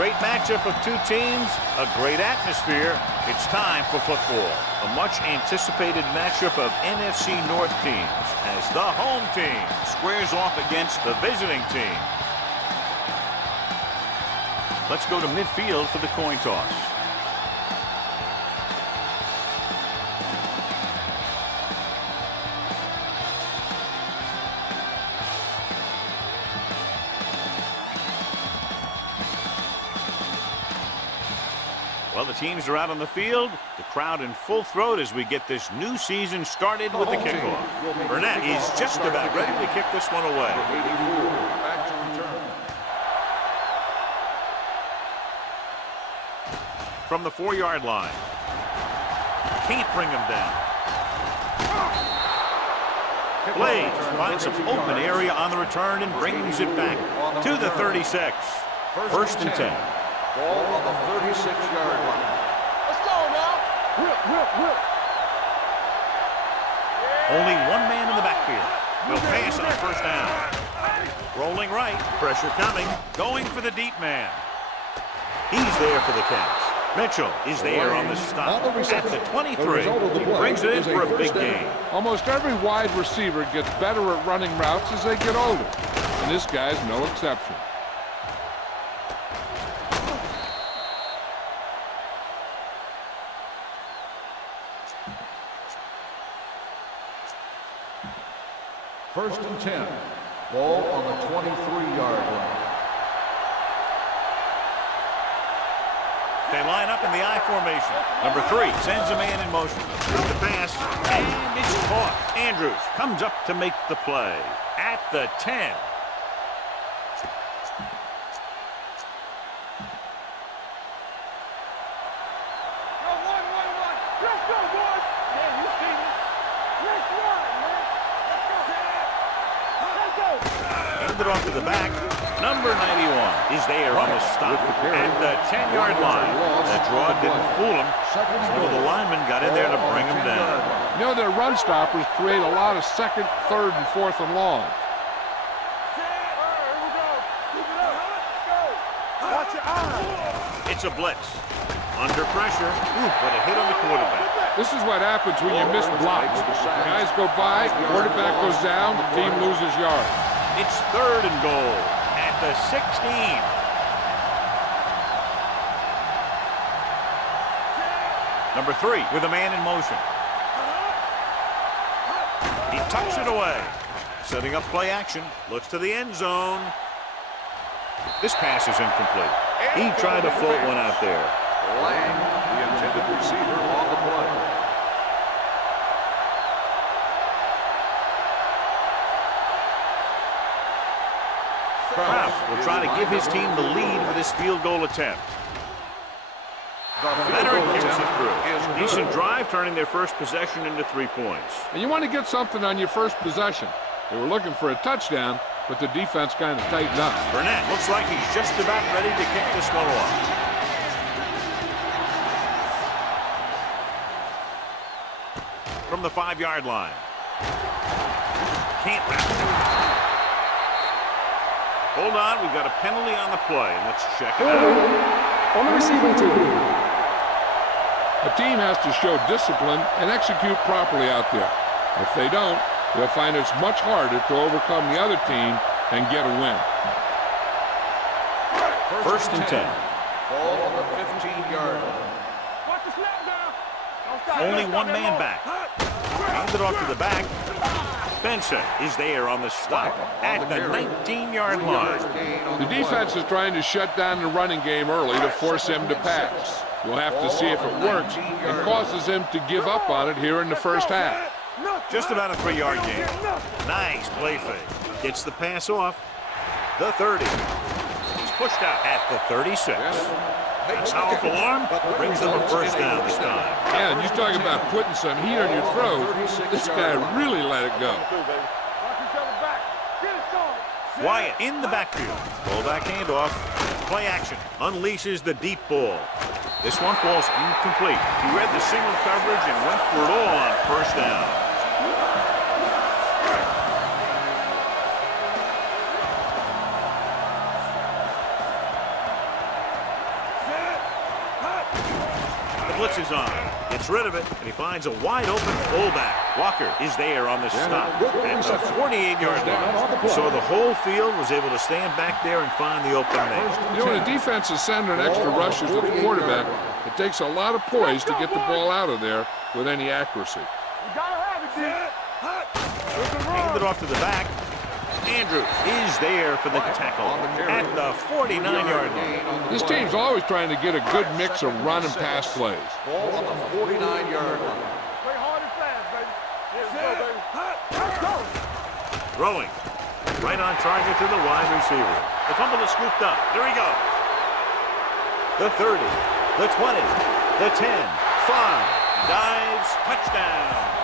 great matchup of two teams, a great atmosphere. It's time for football. A much-anticipated matchup of NFC North teams as the home team squares off against the visiting team. Let's go to midfield for the coin toss. Well, the teams are out on the field. The crowd in full throat as we get this new season started with the kickoff. Burnett is just about ready to kick this one away. From the 4-yard line. Can't bring him down. Blades finds some open area on the return and brings it back to the 36. First and 10. Ball on the 36-yard line. Let's go now. Whip. Only one man in the backfield. Will pass on first down. Rolling right. Pressure coming. Going for the deep man. He's there for the catch. Mitchell is there on the stop at the 23. He brings it in for a big gain. Almost every wide receiver gets better at running routes as they get older, and this guy's no exception. First and 10. Ball on the 23-yard line. They line up in the I formation. Number 3 sends a man in motion. The pass, and it's caught. Andrews comes up to make the play at the 10. Handed off to the back. Number 91 is there on the stop at the 10-yard line. That draw didn't fool him. One of the linemen got in there to bring him down. You know, their run stoppers create a lot of second, third, and fourth and long. It's a blitz. Under pressure. What a hit on the quarterback. This is what happens when you miss blocks. Guys go by, quarterback goes down, the team loses yards. It's 3rd and goal at the 16. Number 3 with a man in motion. He tucks it away. Setting up play action. Looks to the end zone. This pass is incomplete. He tried to float one out there. Lang, the intended receiver on the play. Kraft will try to give his team the lead with this field goal attempt. Leonard kicks it through. Decent drive, turning their first possession into 3 points. And you want to get something on your first possession. They were looking for a touchdown, but the defense kind of tightened up. Burnett looks like he's just about ready to kick this one off. From the 5-yard line. Can't wrap it. Hold on, we've got a penalty on the play. Let's check it out. On the receiving team. A team has to show discipline and execute properly out there. If they don't, they'll find it's much harder to overcome the other team and get a win. First and 10. Ball on the 15-yard line. Only one man back. Handed off to the back. Benson is there on the stop at the 19-yard line. The defense is trying to shut down the running game early to force him to pass. We'll have to see if it works and causes him to give up on it here in the first half. Just about a 3-yard gain. Nice play fake. Gets the pass off. The 30. He's pushed out at the 36. A powerful arm brings them a first down this time. Yeah, and you talk about putting some heat on your throat. This guy really let it go. Wyatt in the backfield. Fullback handoff. Play action. Unleashes the deep ball. This one falls incomplete. He read the single coverage and went for it all on first down. puts his on. Gets rid of it, and he finds a wide-open fullback. Walker is there on the stop at the 48-yard line. So the whole field was able to stand back there and find the open man. You know, when a defense is sending extra rushers to the quarterback, it takes a lot of poise to get the ball out of there with any accuracy. Hand it off to the back. Andrews is there for the tackle at the 49-yard line. This team's always trying to get a good mix of run and pass plays. Ball on the 49-yard line. Play hard and fast, baby. Let's go. Throwing. Right on target to the wide receiver. The fumble is scooped up. There he goes. The 30, the 20, the 10, 5. Dives, touchdown.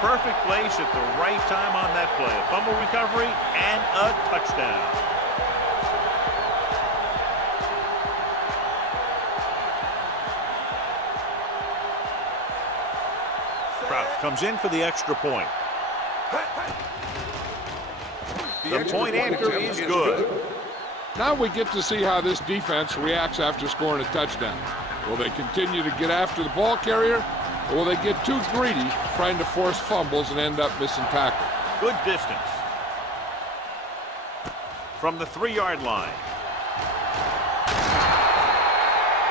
Perfect place at the right time on that play. A fumble recovery and a touchdown. Crouch comes in for the extra point. The point after is good. Now we get to see how this defense reacts after scoring a touchdown. Will they continue to get after the ball carrier, or will they get too greedy trying to force fumbles and end up missing tackles? Good distance. From the 3-yard line.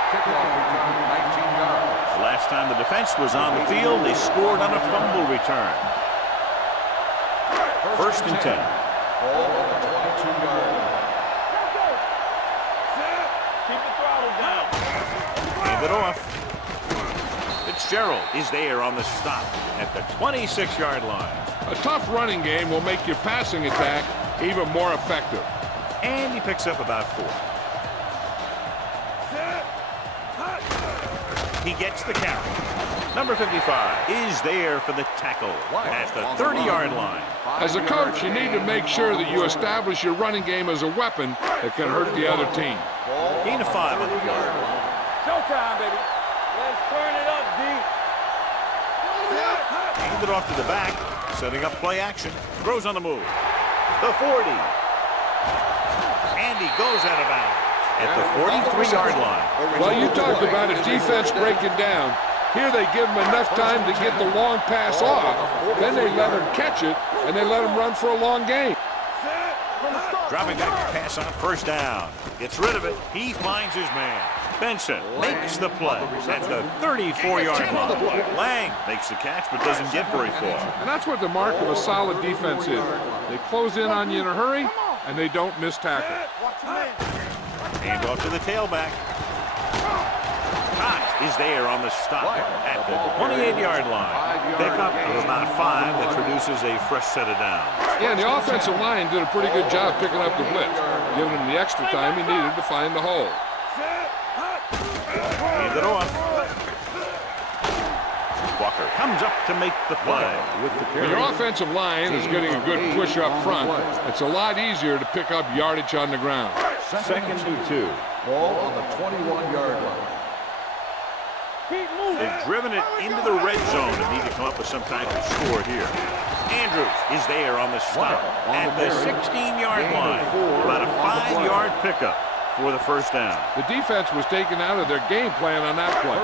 Kickoff return, 19 yards. The last time the defense was on the field, they scored on a fumble return. First and 10. Ball on the 22-yard line. Keep the throttle down. Hand it off. Fitzgerald is there on the stop at the 26-yard line. A tough running game will make your passing attack even more effective. And he picks up about 4. He gets the carry. Number 55 is there for the tackle at the 30-yard line. As a coach, you need to make sure that you establish your running game as a weapon that can hurt the other team. Gain of 5 on the play. Showtime, baby. Let's turn it up, D. Hand it off to the back, setting up play action. Throws on the move. The 40. And he goes out of bounds at the 43-yard line. Well, you talked about a defense breaking down. Here they give him enough time to get the long pass off. Then they let him catch it, and they let him run for a long game. Dropping back to pass on first down. Gets rid of it. He finds his man. Benson makes the play at the 34-yard line. Lang makes the catch but doesn't get very far. And that's what the mark of a solid defense is. They close in on you in a hurry, and they don't miss tackle. Hand off to the tailback. Cox is there on the stop at the 28-yard line. Pickup of about 5 that produces a fresh set of downs. Yeah, and the offensive line did a pretty good job picking up the blitz, giving him the extra time he needed to find the hole. Hand it off. Walker comes up to make the play. When your offensive line is getting a good push up front, it's a lot easier to pick up yardage on the ground. Second and 2. Ball on the 21-yard line. They've driven it into the red zone and need to come up with some type of score here. Andrews is there on the stop at the 16-yard line. About a 5-yard pickup for the first down. The defense was taken out of their game plan on that play.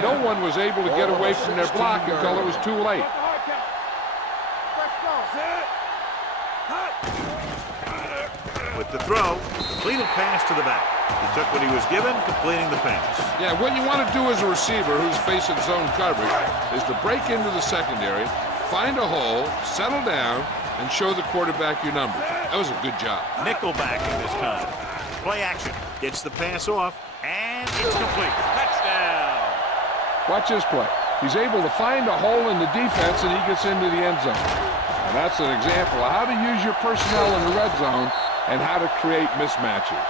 No one was able to get away from their block until it was too late. With the throw, completed pass to the back. He took what he was given, completing the pass. Yeah, what you want to do as a receiver who's facing zone coverage is to break into the secondary, find a hole, settle down, and show the quarterback your numbers. That was a good job. Nickelback in this time. Play action. Gets the pass off, and it's complete. Touchdown. Watch this play. He's able to find a hole in the defense, and he gets into the end zone. And that's an example of how to use your personnel in the red zone and how to create mismatches.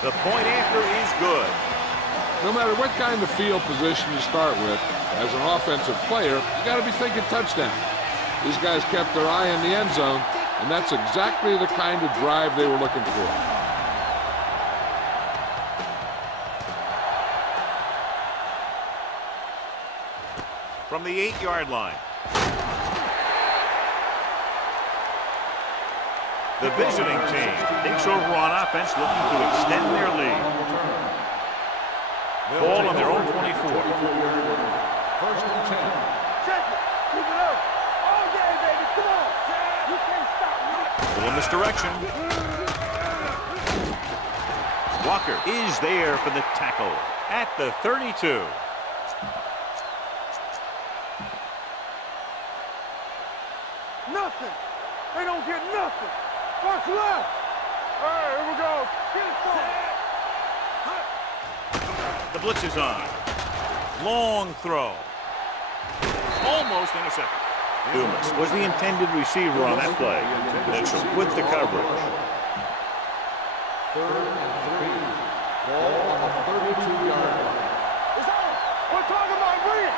The point after is good. No matter what kind of field position you start with, as an offensive player, you got to be thinking touchdown. These guys kept their eye on the end zone, and that's exactly the kind of drive they were looking for. from the 8-yard line. The visiting team takes over on offense, looking to extend their lead. Ball on their own 24. First and 10. Check it. Keep it up. Oh, yeah, baby. Come on. You can't stop me. Little misdirection. Walker is there for the tackle at the 32. Nothing. They don't get nothing. What's left? All right, here we go. Get it. The blitz is on. Long throw. Almost intercepted. Dumas was the intended receiver on that play. Mitchell with the coverage. Third and 3. Ball on the 32-yard line. It's on. We're talking about bring it.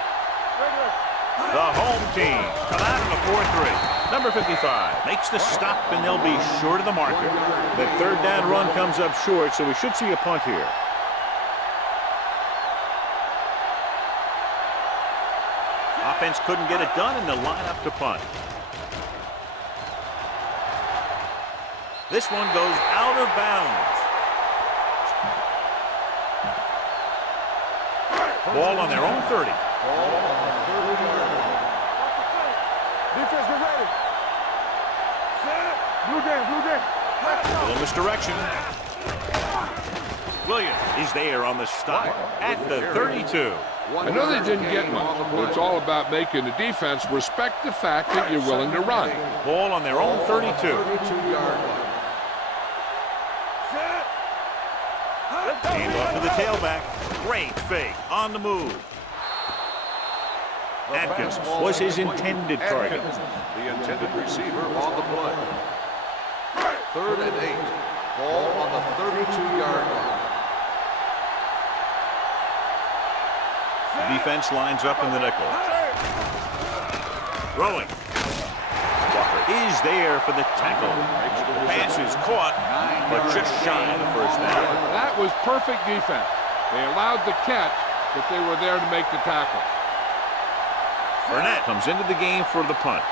The home team come out in the 4-3. Number 55 makes the stop, and they'll be short of the marker. The third down run comes up short, so we should see a punt here. Offense couldn't get it done, and they'll line up to punt. This one goes out of bounds. Ball on their own 30. Ball on the 30-yard line. Defense, get ready. Blue game. A little misdirection. Williams is there on the stop at the 32. I know they didn't get much, but it's all about making the defense respect the fact that you're willing to run. Ball on their own 32. 32-yard line. Hand off to the tailback. Great fake on the move. Atkins was his intended target. The intended receiver on the play. Third and 8. Ball on the 32-yard line. The defense lines up in the nickel. Throwing. Walker is there for the tackle. Pass is caught, but just shy of the first down. That was perfect defense. They allowed the catch, but they were there to make the tackle. Burnett comes into the game for the punt.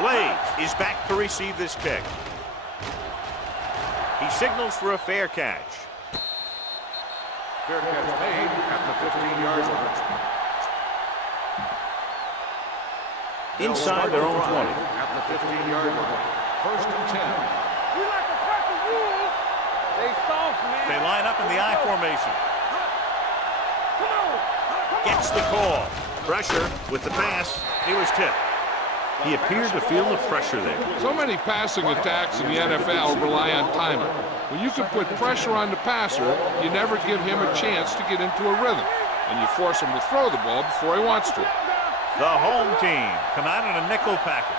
Blades is back to receive this kick. He signals for a fair catch. Fair catch made at the 15-yard line. Inside their own 20. At the 15-yard line. First and 10. You like to crack the rules. They soft, man. They line up in the I formation. Come on. Gets the call. Pressure with the pass. He was tipped. He appeared to feel the pressure there. So many passing attacks in the NFL rely on timing. When you can put pressure on the passer, you never give him a chance to get into a rhythm, and you force him to throw the ball before he wants to. The home team come out in a nickel package.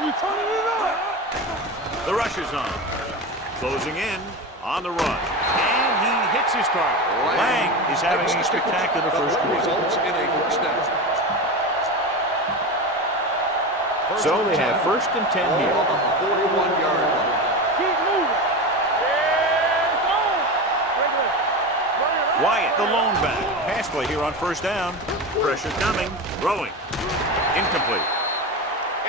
You turning it up. The rush is on. Closing in on the run. And he hits his target. Lang is having a spectacular first quarter. Results in a first down. So they have first and 10 here. On the 41-yard line. Keep moving. Yeah, it's on. Bring it. Wyatt, the lone back. Pass play here on first down. Pressure coming. Throwing. Incomplete.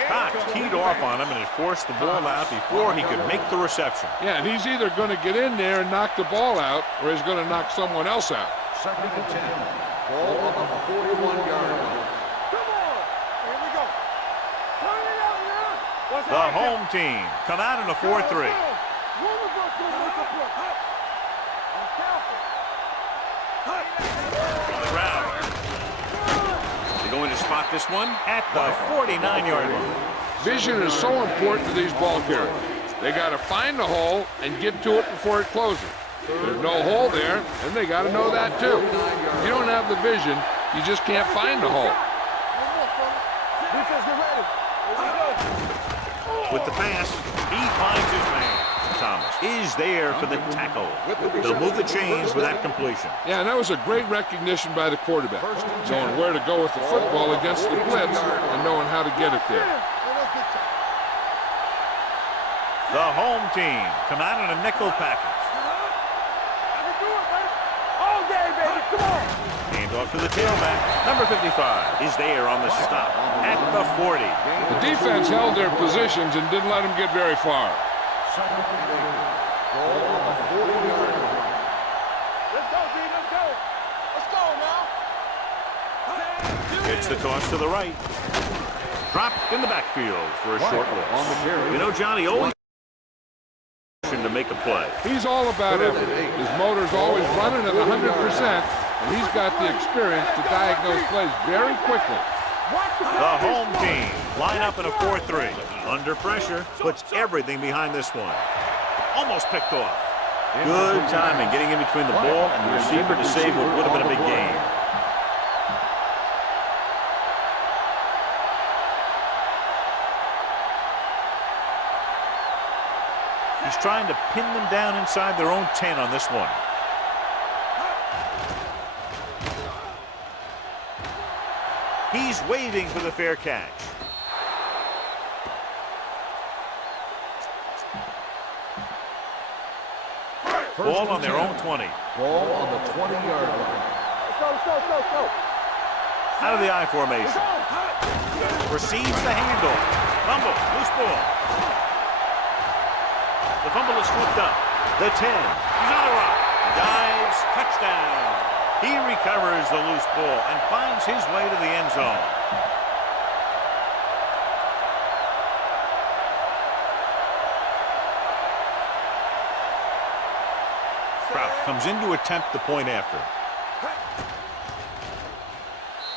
Cox teed off on him and had forced the ball out before he could make the reception. Yeah, and he's either going to get in there and knock the ball out, or he's going to knock someone else out. Second and 10. Ball on the 41-yard line. Come on. Here we go. Turn it out now. What's The home team come out in a 4-3. One of us gonna make a play. I'm careful. On the ground. They're going to spot this one at the 49-yard line. Vision is so important to these ball carriers. They got to find the hole and get to it before it closes. There's no hole there, and they got to know that too. If you don't have the vision, you just can't find the hole. Defense, get ready. Here we go. With the pass, he finds his man. Thomas is there for the tackle. They'll move the chains with that completion. Yeah, and that was a great recognition by the quarterback, knowing where to go with the football against the blitz and knowing how to get it there. The home team come out in a nickel package. I can do it, baby. All day, baby. Come on. Hand off to the tailback. Number 55 is there on the stop at the 40. The defense held their positions and didn't let them get very far. Second and 8. Ball on the 40-yard line. Let's go, B. Let's go. Let's go now. It's the toss to the right. Dropped in the backfield for a short loss. You know, Johnny always to make a play. He's all about effort. His motor's always running at 100%, and he's got the experience to diagnose plays very quickly. The home team line up in a 4-3. Under pressure, puts everything behind this one. Almost picked off. Good timing getting in between the ball and the receiver to save what would have been a big game. He's trying to pin them down inside their own 10 on this one. He's waiting for the fair catch. Ball on their own 20. Ball on the 20-yard line. Let's go. Out of the I formation. Receives the handoff. Fumble. Loose ball. The fumble is scooped up. The 10. He's on the rock. Dives. Touchdown. He recovers the loose ball and finds his way to the end zone. Crouch comes in to attempt the point after.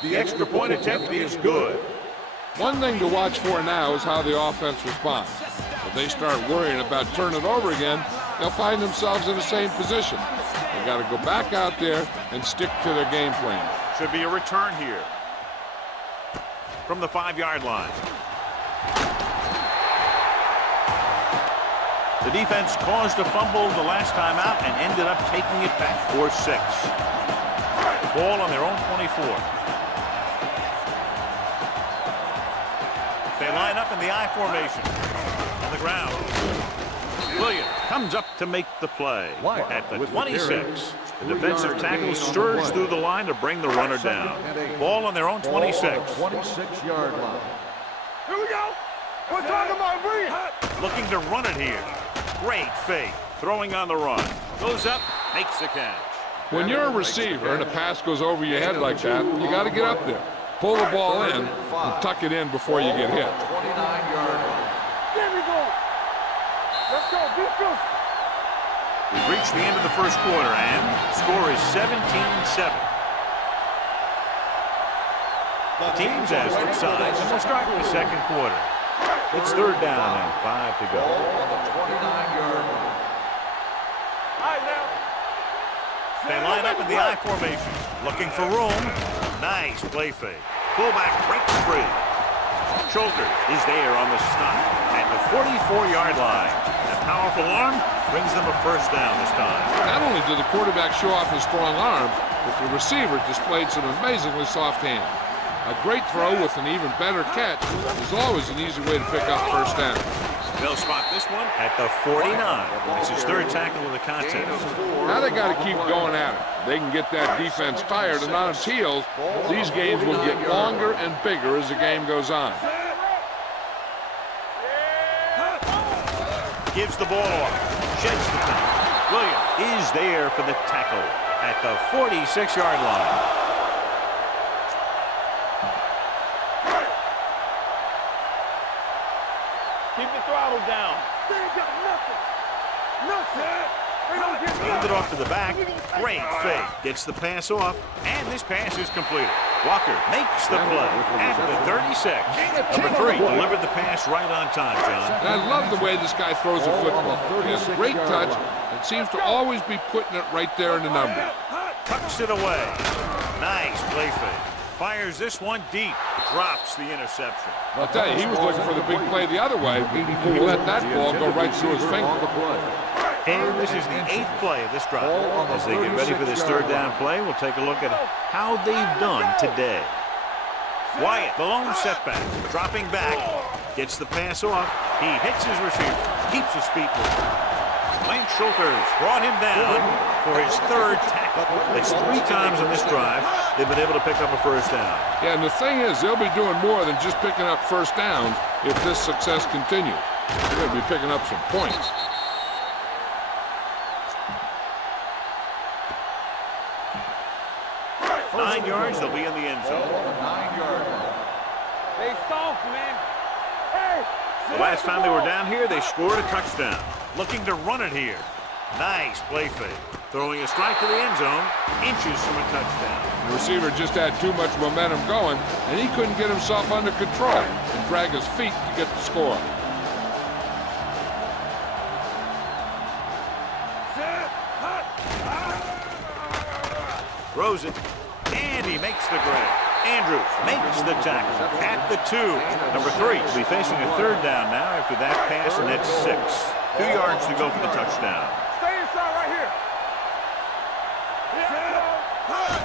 The extra point attempt is good. One thing to watch for now is how the offense responds. If they start worrying about turning it over again, they'll find themselves in the same position. They got to go back out there and stick to their game plan. Should be a return here from the 5-yard line. The defense caused a fumble the last time out and ended up taking it back for 6. Ball on their own 24. They line up in the I formation. On the ground. Williams comes up to make the play at the 26. The defensive tackle stirs through the line to bring the runner down. Ball on their own 26. 26-yard line. Here we go. We're talking about Bree. Looking to run it here. Great fake. Throwing on the run. Goes up, makes the catch. When you're a receiver and a pass goes over your head like that, you got to get up there, pull the ball in, and tuck it in before you get hit. 29-yard line. There we go. Let's go. Be close. We've reached the end of the first quarter, and the score is 17-7. The teams as their sides, and we'll start the second quarter. It's 3rd down and 5 to go. Ball on the 29-yard line. All right, now. They line up in the I formation, looking for room. Nice play fake. Fullback breaks free. Schulter is there on the stop at the 44-yard line. A powerful arm brings them a first down this time. Not only did the quarterback show off his strong arm, but the receiver displayed some amazingly soft hands. A great throw with an even better catch is always an easy way to pick up first down. They'll spot this one at the 49. It's his 3rd tackle of the contest. Now they got to keep going at it. They can get that defense tired and on its heels. These games will get longer and bigger as the game goes on. Gives the ball off. Sheds the penalty. Williams is there for the tackle at the 46-yard line. Keep the throttle down. They ain't got nothing. Nothing. They don't get Hand it off to the back. Great fake. Gets the pass off, and this pass is completed. Walker makes the play at the 36. Number 3 delivered the pass right on time, John. And I love the way this guy throws the football. He has a great touch and seems to always be putting it right there in the number. Tucks it away. Nice play fake. Fires this one deep. Drops the interception. I'll tell you, he was looking for the big play the other way. He let that ball go right through his finger. And this is the 8th play of this drive. As they get ready for this 3rd down play, we'll take a look at how they've done today. Wyatt, the lone setback, dropping back, gets the pass off. He hits his receiver, keeps his feet moving. Lance Schulter's brought him down for his 3rd tackle That's 3 times in this drive they've been able to pick up a first down. Yeah, and the thing is, they'll be doing more than just picking up first downs if this success continues. They're going to be picking up some points. Nine yards, they'll be in the end zone. 9-yard line. They soft, man. Hey! The last time they were down here, they scored a touchdown. Looking to run it here. Nice play fake. Throwing a strike to the end zone, inches from a touchdown. The receiver just had too much momentum going, and he couldn't get himself under control and drag his feet to get the score. Throws it, and he makes the grab. Andrews makes the tackle at the 2. Number 3 will be facing a third down now after that pass, and that's 6. 2 yards to go for the touchdown. Stay inside right here.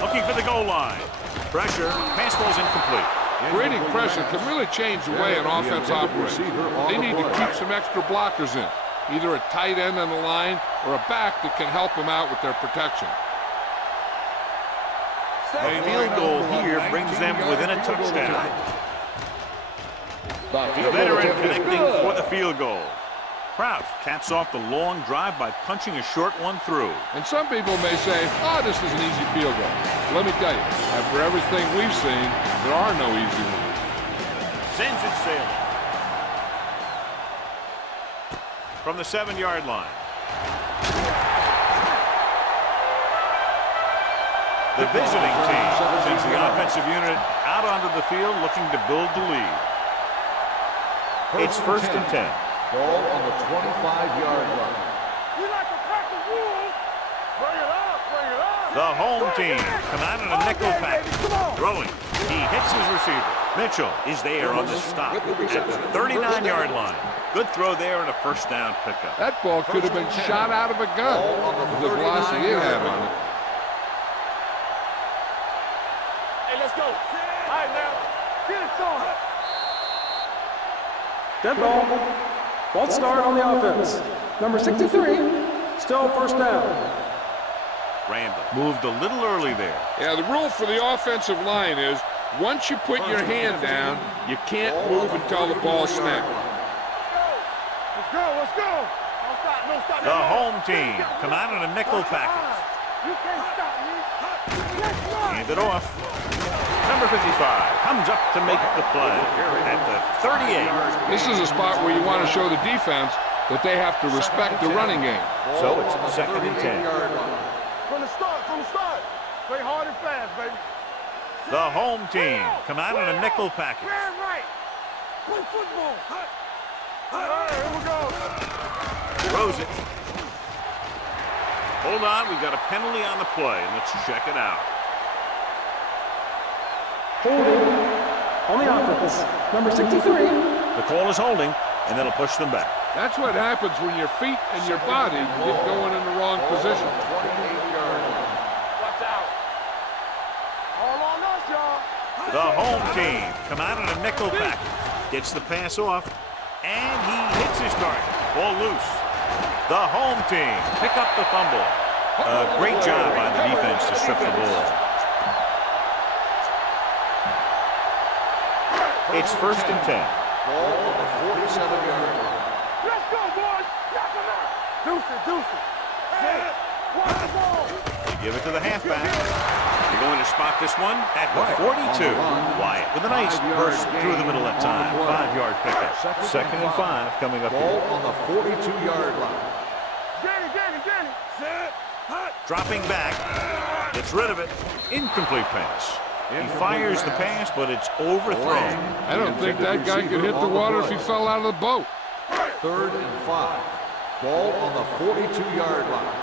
Looking for the goal line. Pressure, pass ball's incomplete. Creating pressure can really change the way an offense operates. They need to keep some extra blockers in, either a tight end on the line or a back that can help them out with their protection. A field goal here brings them within a touchdown. The veteran connecting for the field goal. Kraus caps off the long drive by punching a short one through. And some people may say, oh, this is an easy field goal. Let me tell you, after everything we've seen, there are no easy ones. Sends it sailing. From the 7-yard line. The visiting team sends the offensive unit out onto the field looking to build the lead. It's first and 10. Ball on the 25-yard line. We like to pack the rules. Bring it up, bring it up. The home team come out in a nickel pack. Throwing. He hits his receiver. Mitchell is there on the stop at the 39-yard line. Good throw there and a first down pickup. That ball could have been shot out of a gun with the velocity it had on it. Hey, let's go. All right, now. Get it on. Dead ball. False start on the offense. Number 63, still first down. Randall moved a little early there. Yeah, the rule for the offensive line is once you put your hand down, you can't move until the ball snapped. Let's go, let's go. Don't stop, don't stop. The home team come out in a nickel package. You can't stop me. Let's go. Hand it off. Number 55 comes up to make the play at the 38. This is a spot where you want to show the defense that they have to respect the running game. So it's second and 10. From the start, play hard and fast, baby. The home team come out in a nickel package. Stand right. Play football. All right, here we go. Throws it. Hold on, we've got a penalty on the play, and let's check it out. Holding on the offense. Number 63. The call is holding, and that'll push them back. That's what happens when your feet and your body get going in the wrong position. 28-yard line. Watch out. All on us, y'all. The home team come out in a nickel package. Gets the pass off, and he hits his target. Ball loose. The home team pick up the fumble. Great job by the defense to strip the ball. It's first and 10. Ball on the 47-yard line. Let's go, boys. Knock him out. Deuce it. Hey, watch the ball. They give it to the halfback. They're going to spot this one at the 42. Wyatt with a nice burst through the middle that time. 5-yard pickup. Second and 5 coming up Ball here. on the 42-yard line. Jenny. Set. Hut. Dropping back. Gets rid of it. Incomplete pass. He fires the pass, but it's overthrown. I don't think that guy could hit the water if he fell out of the boat. 3rd and 5. Ball on the 42-yard line.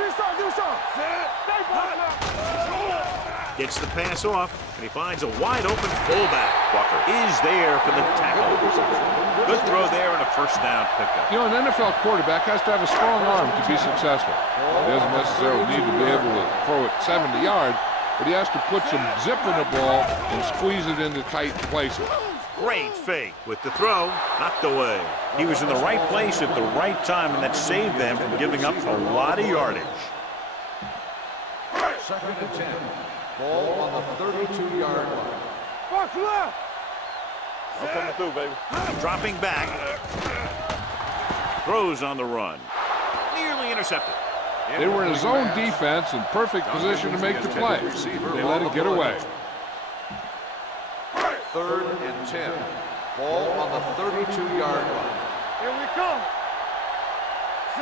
Do something. Set. Stay ball up. Gets the pass off, and he finds a wide-open fullback. Walker is there for the tackle. Good throw there and a first down pickup. You know, an NFL quarterback has to have a strong arm to be successful. He doesn't necessarily need to be able to throw it 70 yards, but he has to put some zip in the ball and squeeze it into tight places. Great fake with the throw, knocked away. He was in the right place at the right time, and that saved them from giving up a lot of yardage. Second and 10. Ball on the 32-yard line. Box left. I'm coming through, baby. Dropping back. Throws on the run. Nearly intercepted. They were in his own defense in perfect position to make the play. They let it get away. Third and 10. Ball on the 32-yard line. Here we come.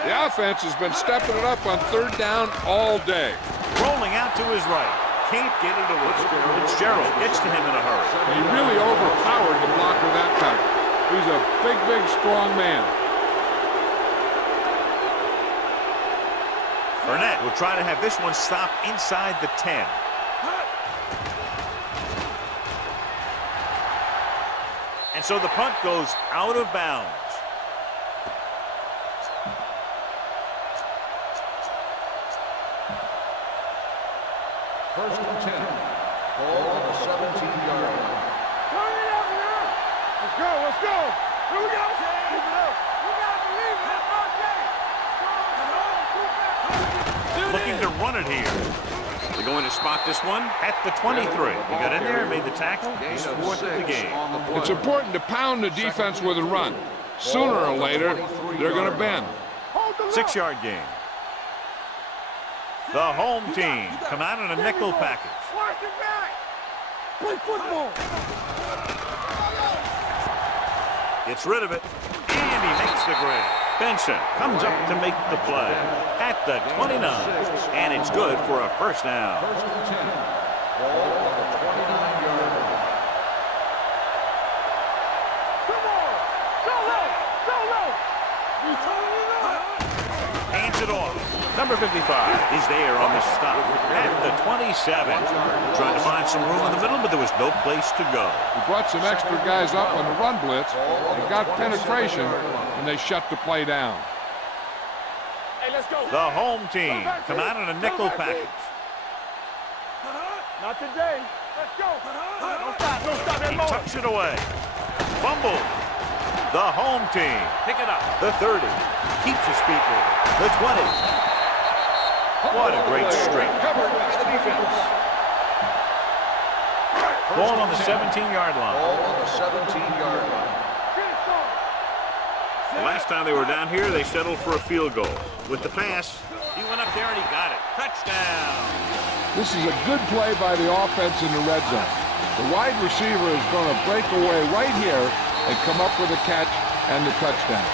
The offense has been stepping it up on third down all day. Rolling out to his right. Can't get it away. Fitzgerald gets to him in a hurry. He really overpowered the blocker that time. He's a big, strong man. Burnett will try to have this one stop inside the 10. And so the punt goes out of bounds. First and 10. Ball on the 17-yard line. Turn it up here. Let's go. Let's go. Here we go. Keep it up. We got to believe it. Looking to run it here. They're going to spot this one at the 23. He got in there, made the tackle. He's fourth of the game. It's important to pound the defense with a run. Sooner or later, they're going to bend. 6-yard gain. The home team come out in a nickel package. Watch it back. Play football. Gets rid of it, and he makes the grab. Benson comes up to make the play at the 29, and it's good for a first down. First and 10. Ball on the 29-yard line. Come on. Go low. Go low. You turn it up. Hands it off. Number 55 is there on the stop at the 27. Trying to find some room in the middle, but there was no place to go. He brought some extra guys up on the run blitz. He got penetration, and they shut the play down. Hey, let's go. The home team come out in a nickel package. Not today. Let's go. Don't stop. Don't stop that He ball. tucks it away. Fumble. The home team pick it up. The 30 keeps his feet moving. The 20. What a great strike. Covered by the defense. Ball on the 17-yard line. Ball on the 17-yard line. The last time they were down here, they settled for a field goal. With the pass, he went up there and he got it. Touchdown. This is a good play by the offense in the red zone. The wide receiver is going to break away right here and come up with a catch and the touchdown.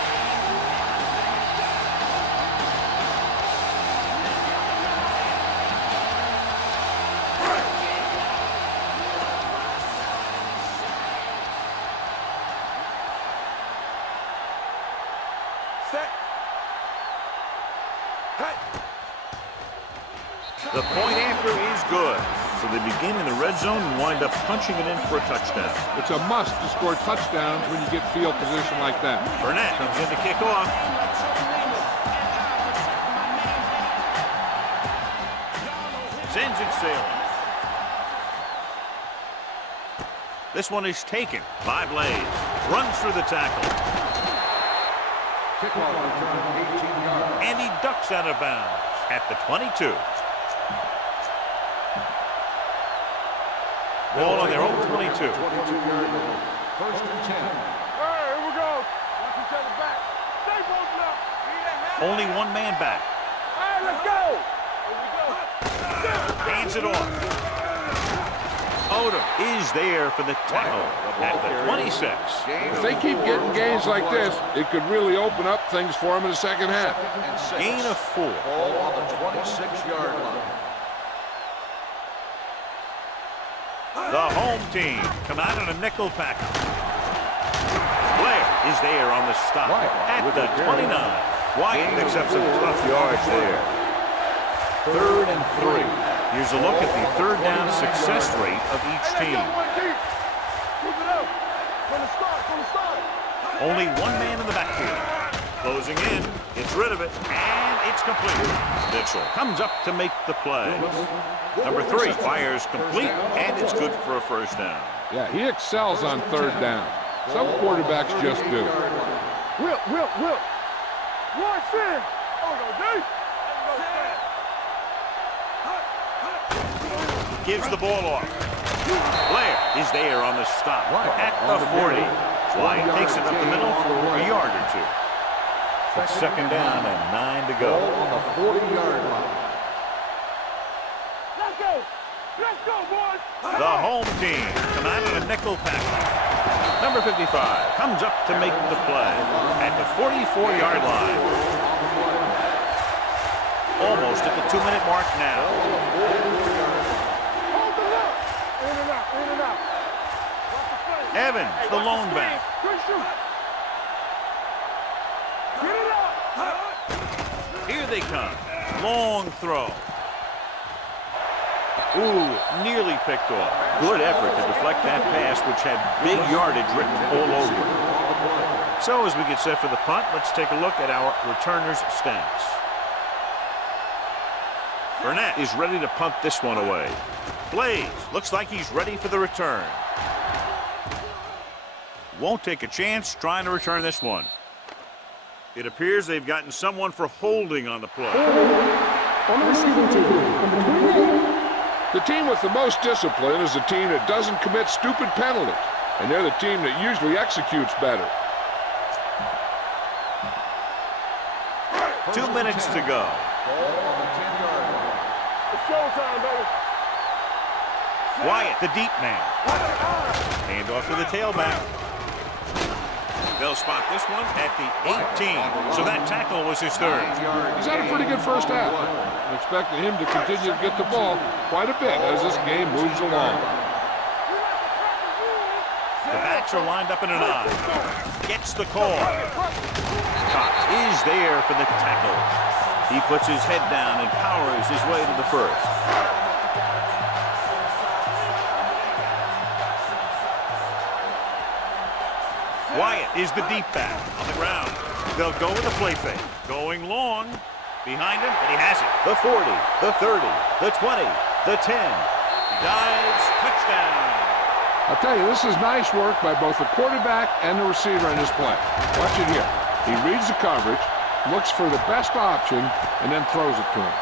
The point after is good. So they begin in the red zone and wind up punching it in for a touchdown. It's a must to score touchdowns when you get field position like that. Burnett comes in to kick off. Sends it sailing. This one is taken by Blades. Runs through the tackle. Kickoff return 18 yards. And he ducks out of bounds at the 22. Ball on their own 22. 22-yard line. First and 10. All right, here we go. Watch each other back. Stay both up. Only one man back. All right, let's go. Here we go. Hands it off. Otto is there for the tackle at the 26. If they keep getting gains like this, it could really open up things for them in the second half. And 6. Gain of 4. Ball on the 26-yard line. The home team come out in a nickel package. Blair is there on the stop at the 29. Wyatt picks up some tough yards there. 3rd and 3. Here's a look at the third down success rate of each team. Keep it up. From the start. Only one man in the backfield. Closing in, gets rid of it, and it's complete. Mitchell comes up to make the play. Number 3 fires complete, and it's good for a first down. Yeah, he excels on third down. Some quarterbacks just do. Whip. Watch it. Oh, no, D. gives the ball off. Blair is there on the stop at the 40. Wyatt takes it up the middle for a yard or two. It's second down and 9 to go. Ball on the 40-yard line. Let's go! Let's go, boys! The home team come out of a nickel package. Number 55 comes up to make the play at the 44-yard line. Almost at the 2-minute mark now. Hold the look! In and out, in and out. Watch the play. Evans, the lone back. Good shoot. Get it up! Here they come. Long throw. Ooh, nearly picked off. Good effort to deflect that pass, which had big yardage written all over it. So as we get set for the punt, let's take a look at our returner's stance. Burnett is ready to punt this one away. Blaze looks like he's ready for the return. Won't take a chance trying to return this one. It appears they've gotten someone for holding on the play. On the receiving team, number 28. The team with the most discipline is the team that doesn't commit stupid penalties, and they're the team that usually executes better. 2 minutes to go. Ball on the 10-yard line. It's showtime, baby. Wyatt, the deep man. Hand off to the tailback. They'll spot this one at the 18. So that tackle was his third. He's had a pretty good first half. I'm expecting him to continue to get the ball quite a bit as this game moves along. The backs are lined up in an eye. Gets the call. Cox is there for the tackle. He puts his head down and powers his way to the first. Wyatt is the deep back on the ground. They'll go with a play fake. Going long. Behind him, and he has it. The 40, the 30, the 20, the 10. He dives. Touchdown. I'll tell you, this is nice work by both the quarterback and the receiver in this play. Watch it here. He reads the coverage, looks for the best option, and then throws it to him.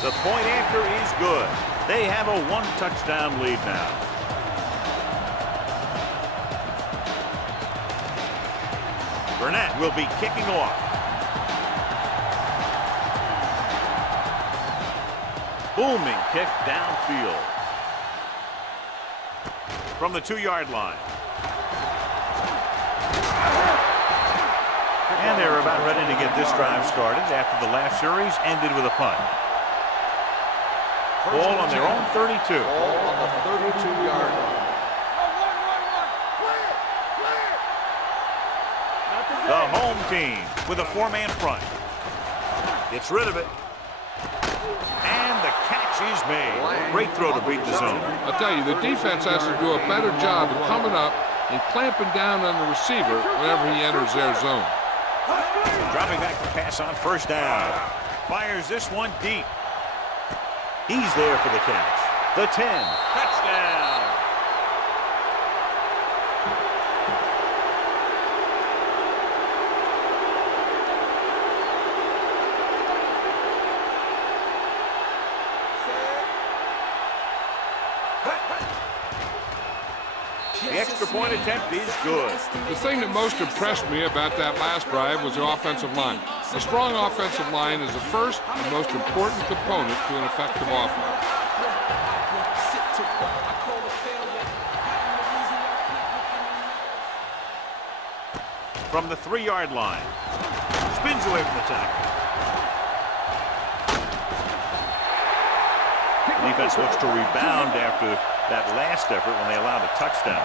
The point after is good. They have a 1-touchdown lead now. Burnett will be kicking off. Booming kick downfield. From the 2-yard line. And they're about ready to get this drive started after the last series ended with a punt. Ball on their own 32. Ball on the 32-yard line. The home team with a 4-man front. Gets rid of it. And the catch is made. Great throw to beat the zone. I'll tell you, the defense has to do a better job of coming up and clamping down on the receiver whenever he enters their zone. Dropping back to pass on first down. Fires this one deep. He's there for the catch. The 10. Touchdown. The extra point attempt is good. The thing that most impressed me about that last drive was the offensive line. A strong offensive line is the first and most important component to an effective offense. From the 3-yard line. Spins away from the tackle. The defense looks to rebound after that last effort when they allowed a touchdown.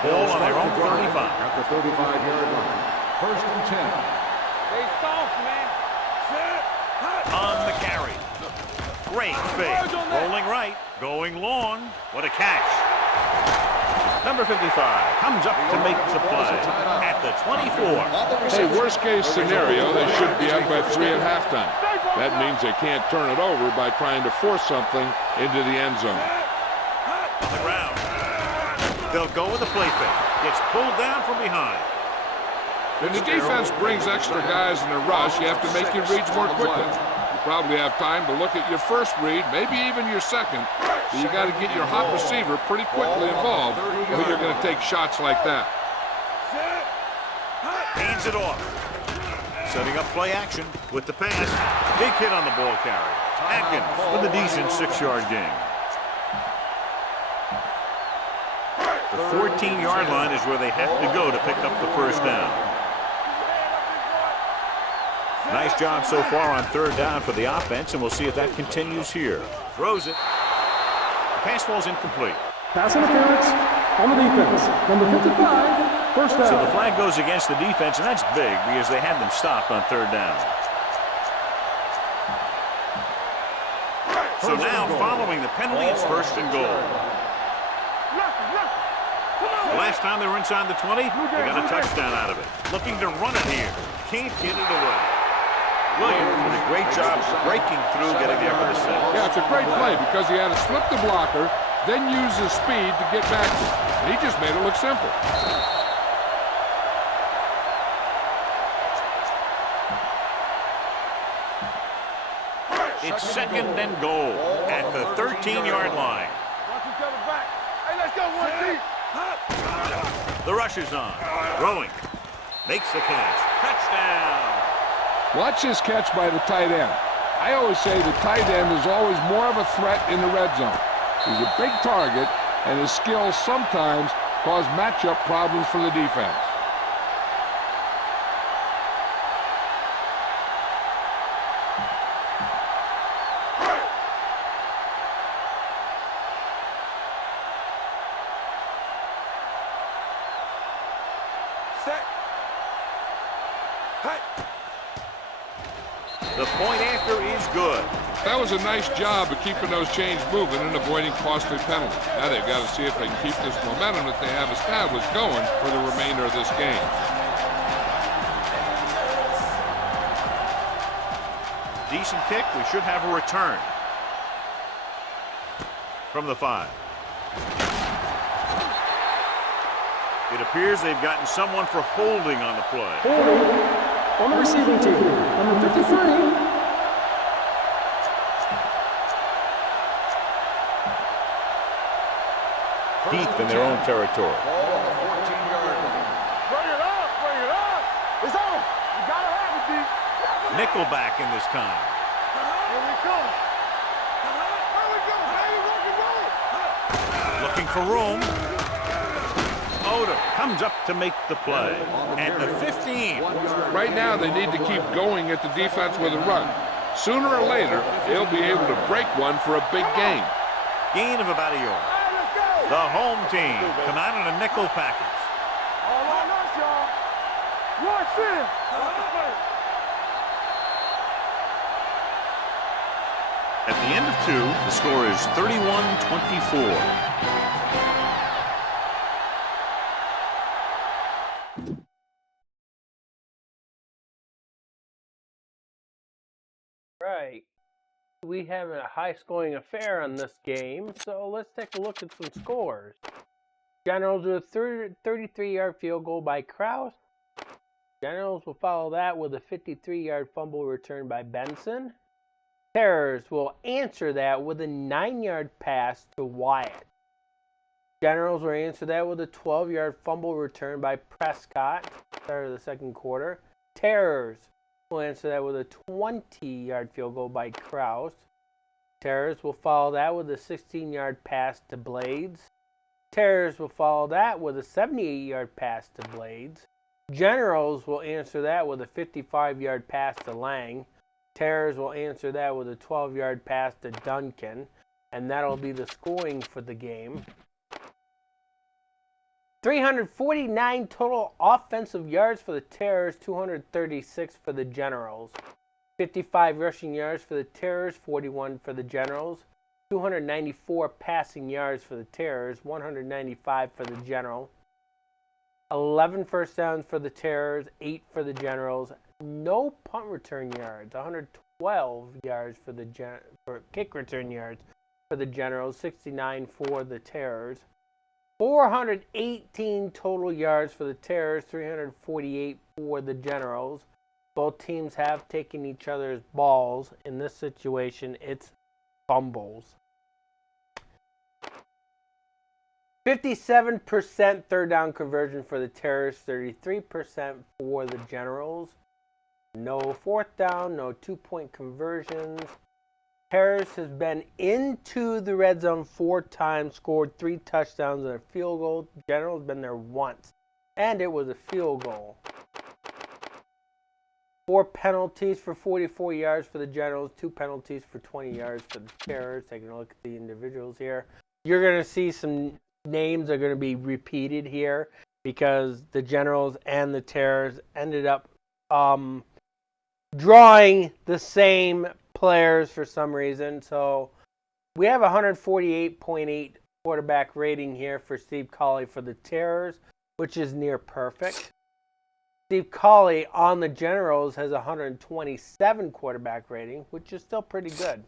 Ball on their own 35. At the 35-yard line. First and 10. They soft, man. Set. On the carry. Great fake. Rolling right. Going long. What a catch. Number 55 comes up to make the play at the 24. Hey, worst case scenario, they should be up by 3 at halftime. That means they can't turn it over by trying to force something into the end zone. On the ground. They'll go with a play fake. Gets pulled down from behind. When the defense brings extra guys in a rush, you have to make your reads more quickly. You probably have time to look at your first read, maybe even your second, but you got to get your hot receiver pretty quickly involved or you're going to take shots like that. Hands it off. Setting up play action with the pass. Big hit on the ball carrier. Atkins with a decent 6-yard gain. The 14-yard line is where they have to go to pick up the first down. Nice job so far on third down for the offense, and we'll see if that continues here. Throws it. The pass falls incomplete. Pass interference on the defense. Number 55, first down. So the flag goes against the defense, and that's big because they had them stopped on third down. So now, following the penalty, it's first and goal. The last time they were inside the 20, they got a touchdown out of it. Looking to run it here. Can't get it away. Williams did a great job breaking through, getting there for the set. Yeah, it's a great play because he had to slip the blocker, then use his speed to get back to it. And he just made it look simple. It's second and goal at the 13-yard line. Watch each other back. Hey, let's go, one deep. The rush is on. Throwing. Makes the catch. Touchdown. Watch this catch by the tight end. I always say the tight end is always more of a threat in the red zone. He's a big target, and his skills sometimes cause matchup problems for the defense. Set. Hey. The point after is good. That was a nice job of keeping those chains moving and avoiding costly penalties. Now they've got to see if they can keep this momentum that they have established going for the remainder of this game. Decent kick. We should have a return. From the 5. It appears they've gotten someone for holding on the play. Holding on the receiving team. Number 53. Deep in their own territory. Ball on the 14-yard line. Bring it up, bring it up. It's on. You gotta have it, D. Nickelback in this time. Here we come. Here we go, baby. Rock and roll. Looking for room. Otto comes up to make the play at the 15. Right now, they need to keep going at the defense with a run. Sooner or later, they'll be able to break one for a big gain. Gain of about a yard. Hey, let's go. The home team come out in a nickel package. All on us, y'all. Rush in. At the end of 2, the score is 31-24. Right. We have a high-scoring affair on this game, so let's take a look at some scores. Generals with a 33-yard field goal by Kraus. Generals will follow that with a 53-yard fumble return by Benson. Terrors will answer that with a 9-yard pass to Wyatt. Generals will answer that with a 12-yard fumble return by Prescott, start of the second quarter. Terrors will answer that with a 20-yard field goal by Kraus. Terrors will follow that with a 16-yard pass to Blades. Terrors will follow that with a 78-yard pass to Blades. Generals will answer that with a 55-yard pass to Lang. Terrors will answer that with a 12-yard pass to Duncan. And that'll be the scoring for the game. 349 total offensive yards for the Terrors, 236 for the Generals. 55 rushing yards for the Terrors, 41 for the Generals. 294 passing yards for the Terrors, 195 for the General. 11 first downs for the Terrors, 8 for the Generals. No punt return yards, 112 yards for the kick return yards for the Generals, 69 for the Terrors. 418 total yards for the Terrors, 348 for the Generals. Both teams have taken each other's balls. In this situation, it's fumbles. 57% third down conversion for the Terrors, 33% for the Generals. No fourth down, no two-point conversions. Terrors has been into the red zone 4 times, scored 3 touchdowns and a field goal. Generals been there once, and it was a field goal. 4 penalties for 44 yards for the Generals, 2 penalties for 20 yards for the Terrors. Taking a look at the individuals here. You're going to see some names are going to be repeated here because the Generals and the Terrors ended up drawing the same players for some reason. So we have 148.8 quarterback rating here for Steve Colley for the Terrors, which is near perfect. Steve Colley on the Generals has 127 quarterback rating, which is still pretty good.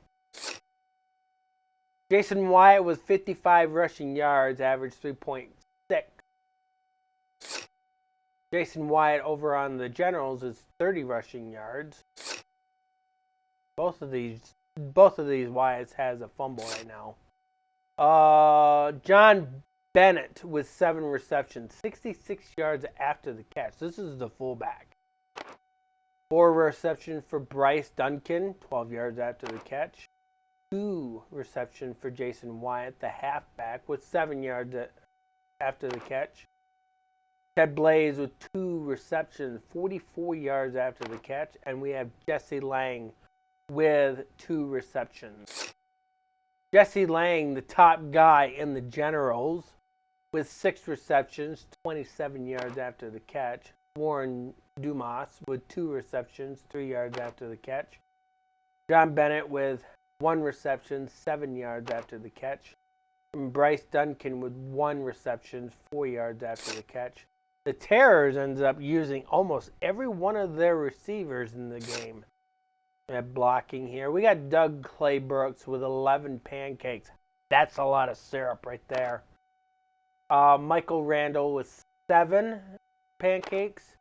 Jason Wyatt with 55 rushing yards, average 3.6. Jason Wyatt over on the Generals is 30 rushing yards. Both of these Wyatts has a fumble right now. John Bennett with 7 receptions, 66 yards after the catch. This is the fullback. 4 receptions for Bryce Duncan, 12 yards after the catch. 2 receptions for Jason Wyatt, the halfback, with 7 yards after the catch. Ted Blaze with 2 receptions, 44 yards after the catch. And we have Jesse Lang with 2 receptions. Jesse Lang, the top guy in the Generals, with 6 receptions, 27 yards after the catch. Warren Dumas with 2 receptions, 3 yards after the catch. John Bennett with 1 reception, 7 yards after the catch. And Bryce Duncan with 1 reception, 4 yards after the catch. The Terrors ended up using almost every one of their receivers in the game. We have blocking here. We got Doug Claybrooks with 11 pancakes. That's a lot of syrup right there. Michael Randall with 7 pancakes.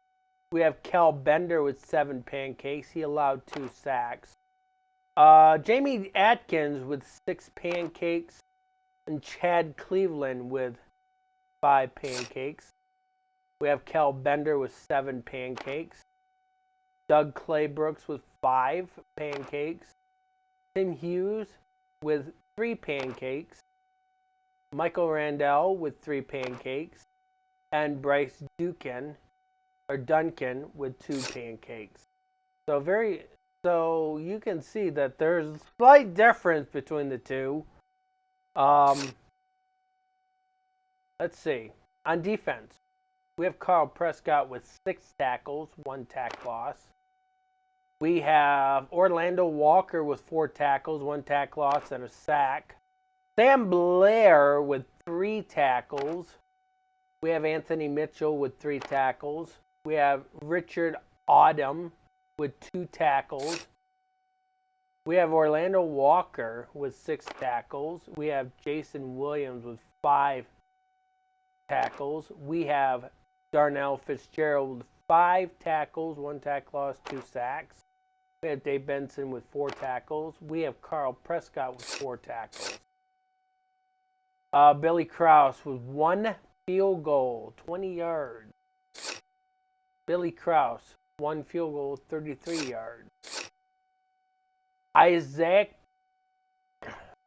We have Kel Bender with 7 pancakes. He allowed 2 sacks. Jamie Atkins with 6 pancakes. And Chad Cleveland with 5 pancakes. We have Kel Bender with 7 pancakes. Doug Claybrooks with 5 pancakes. Tim Hughes with 3 pancakes. Michael Randall with 3 pancakes. And Bryce Duncan with 2 pancakes. So you can see that there's a slight difference between the two. Let's see. On defense, we have Carl Prescott with 6 tackles, 1 tackle loss. We have Orlando Walker with 4 tackles, 1 tackle loss, and a sack. Sam Blair with 3 tackles. We have Anthony Mitchell with 3 tackles. We have Richard Odom with 2 tackles. We have Orlando Walker with 6 tackles. We have Jason Williams with 5 tackles. We have Darnell Fitzgerald with 5 tackles, 1 tackle loss, 2 sacks. We have Dave Benson with 4 tackles. We have Carl Prescott with 4 tackles. Billy Krause with 1 field goal, 20 yards. Billy Krause, 1 field goal, 33 yards. Isaac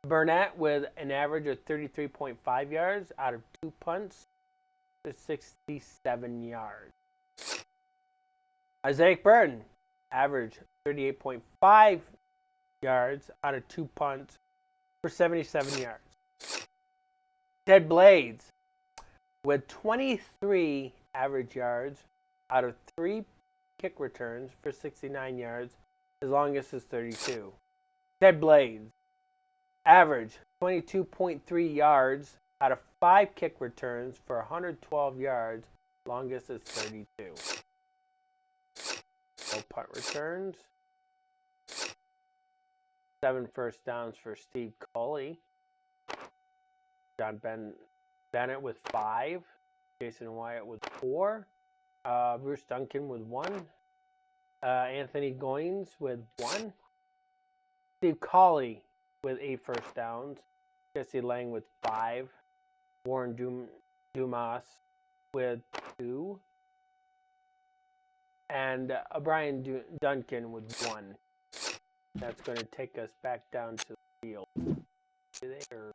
Burnett with an average of 33.5 yards out of 2 punts to 67 yards. Isaac Burton, average 38.5 yards out of 2 punts for 77 yards. Ted Blades with 23 average yards out of 3 kick returns for 69 yards. His longest is 32. Ted Blades. Average 22.3 yards out of 5 kick returns for 112 yards. Longest is 32. No punt returns. 7 first downs for Steve Culley. John Bennett with 5. Jason Wyatt with 4. Bruce Duncan with 1. Anthony Goins with 1. Steve Culley with 8 first downs. Jesse Lang with 5. Warren Dumas with 2. And Brian Duncan with 1. That's going to take us back down to the field. There.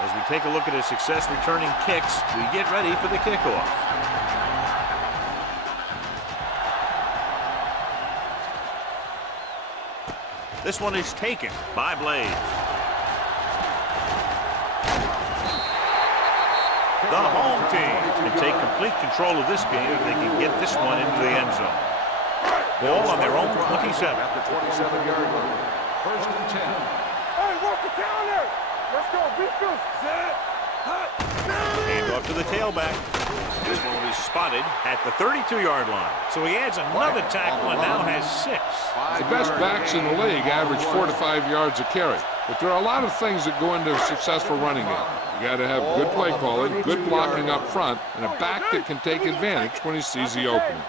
As we take a look at his success returning kicks, we get ready for the kickoff. This one is taken by Blades. The home team can take complete control of this game if they can get this one into the end zone. Ball on their own 27. At the 27-yard line. First and 10. Hey, work the counter! Let's go, beat this! Set! Hand off to the tailback. This one will be spotted at the 32-yard line. So he adds another tackle and now has 6. The best backs in the league average 4 to 5 yards a carry. But there are a lot of things that go into a successful running game. You got to have good play calling, good blocking up front, and a back that can take advantage when he sees the opening.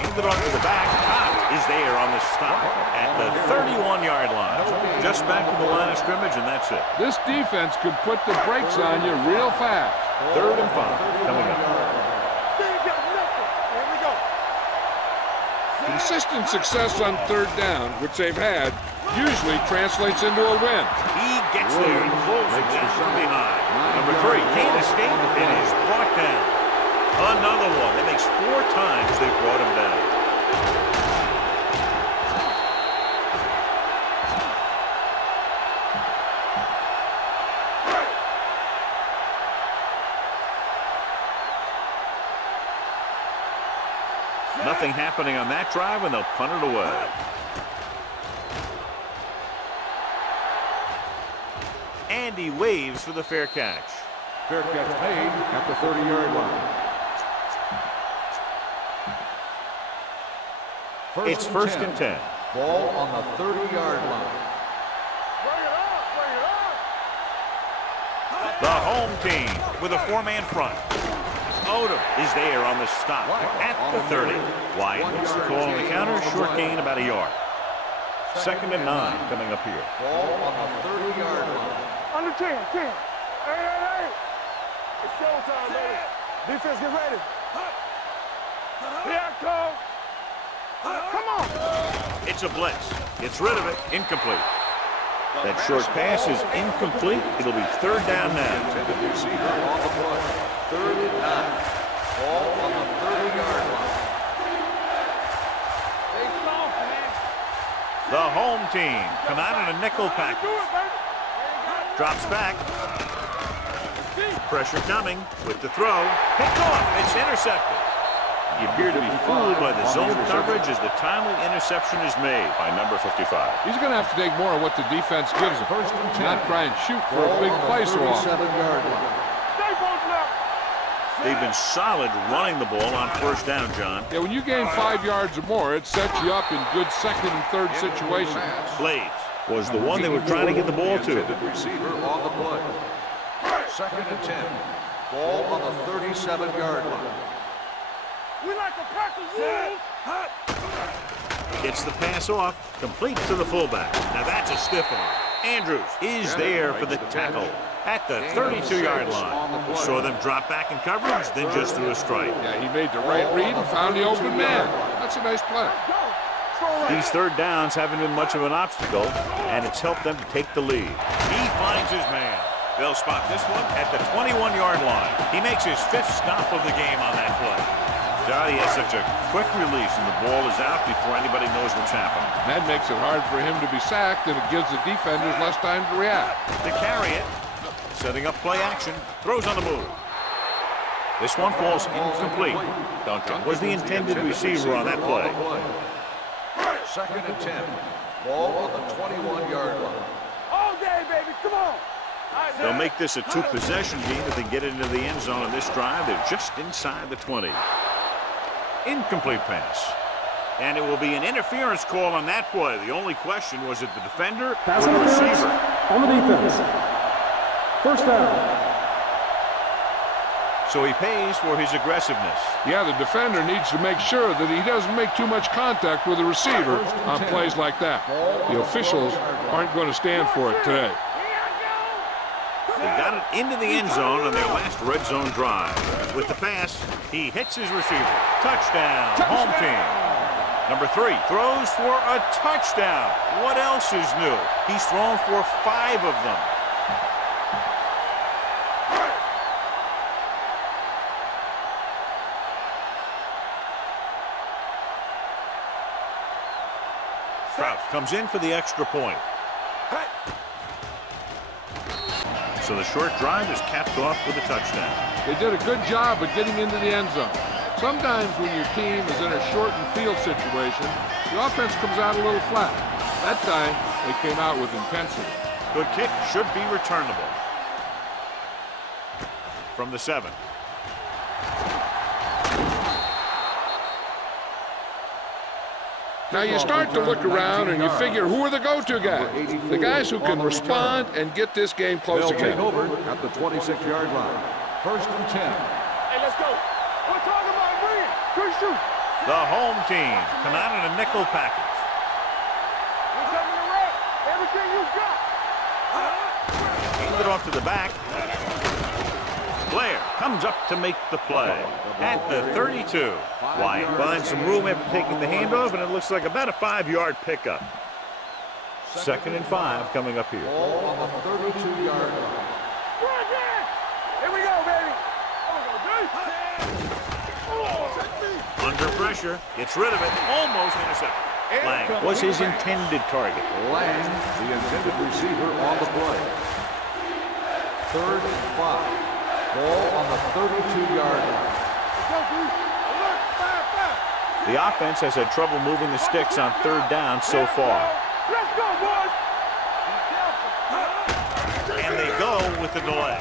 Handed off to the back. Ott is there on the stop at the 31-yard line. Just back to the line of scrimmage, and that's it. This defense could put the brakes on you real fast. 3rd and 5 coming up. They ain't got nothing. Here we go. Consistent success on 3rd down, which they've had, usually translates into a win. He gets there and pulls it down from behind. Number 3 can't escape and is brought down. Another one. That makes 4 times they brought him down. Nothing happening on that drive, and they'll punt it away. And he waves for the fair catch. Fair catch made at the 30-yard line. It's first and 10. Ball on the 30-yard line. Bring it up, bring it up. The home team with a 4-man front. Otto is there on the stop at the 30. Wyatt gets the call on the counter. Short gain about a yard. 2nd and 9 coming up here. Ball on the 30-yard line. Under 10, 10. Hey, hey, hey. It's showtime, baby. Defense, get ready. Here I come. Come on. It's a blitz. Gets rid of it. Incomplete. That short pass is incomplete. It'll be 3rd down now. Intended receiver on the play. 3rd and 9. Ball on the 30-yard line. They soft, man. The home team come out in a nickel Do package. it, baby. Drops back. Pressure coming with the throw. Picked off. It's intercepted. You appear to be fooled by the zone coverage as the timely interception is made by number 55. He's going to have to take more of what the defense gives him. First and 10. Not try and shoot for a big play so often. 37-yard line. Stay both left. They've been solid running the ball on 1st down, John. Yeah, when you gain 5 yards or more, it sets you up in good 2nd and 3rd situations. Blades was the one they were trying to get the ball to. Intended receiver on the play. 2nd and 10. Ball on the 37-yard line. We like to practice rules. Gets the pass off, complete to the fullback. Now that's a stiff one. Andrews is there for the tackle at the 32-yard line. We saw them drop back in coverage, then just threw a strike. Yeah, he made the right read and found the open man. That's a nice play. These 3rd downs haven't been much of an obstacle, and it's helped them to take the lead. He finds his man. They'll spot this one at the 21-yard line. He makes his 5th stop of the game on that play. Scott, he has such a quick release, and the ball is out before anybody knows what's happening. That makes it hard for him to be sacked, and it gives the defenders less time to react. To carry it, setting up play action, throws on the move. This one falls incomplete. Duncan was the intended receiver on that play. 2nd and 10. Ball on the 21-yard line. All day, baby. Come on. They'll make this a two-possession game if they get it into the end zone on this drive. They're just inside the 20. Incomplete pass. And it will be an interference call on that play. The only question was it the defender Pass or the interference receiver? on the defense. First down. So he pays for his aggressiveness. Yeah, the defender needs to make sure that he doesn't make too much contact with the receiver on plays like that. The officials aren't going to stand for it today. They got it into the end zone on their last red zone drive. With the pass, he hits his receiver. Touchdown, home team. Number 3 throws for a touchdown. What else is new? He's thrown for 5 of them. Trout comes in for the extra point. So the short drive is capped off with a touchdown. They did a good job of getting into the end zone. Sometimes when your team is in a shortened field situation, the offense comes out a little flat. That time, they came out with intensity. Good kick, should be returnable. From the 7. Now you start to look around and you figure, who are the go-to guys? The guys who can respond and get this game close They'll again. take over at the 26-yard line. 1st and 10. Hey, let's go. We're talking about bringing. Good shoot. The home team come out in a nickel package. We're coming to red. Everything you got. Hand it off to the back. Blair comes up to make the play at the 32. Wyatt finds some room after taking the handoff, and it looks like about a 5-yard pickup. 2nd and 5 coming up here. Ball on the 32-yard line. Here we go, baby. Under pressure, gets rid of it, almost intercepted. Lang was his intended target. Lang, the intended receiver on the play. 3rd and 5. Ball on the 32-yard line. The offense has had trouble moving the sticks on 3rd down so far. Let's go, boys. And they go with the delay.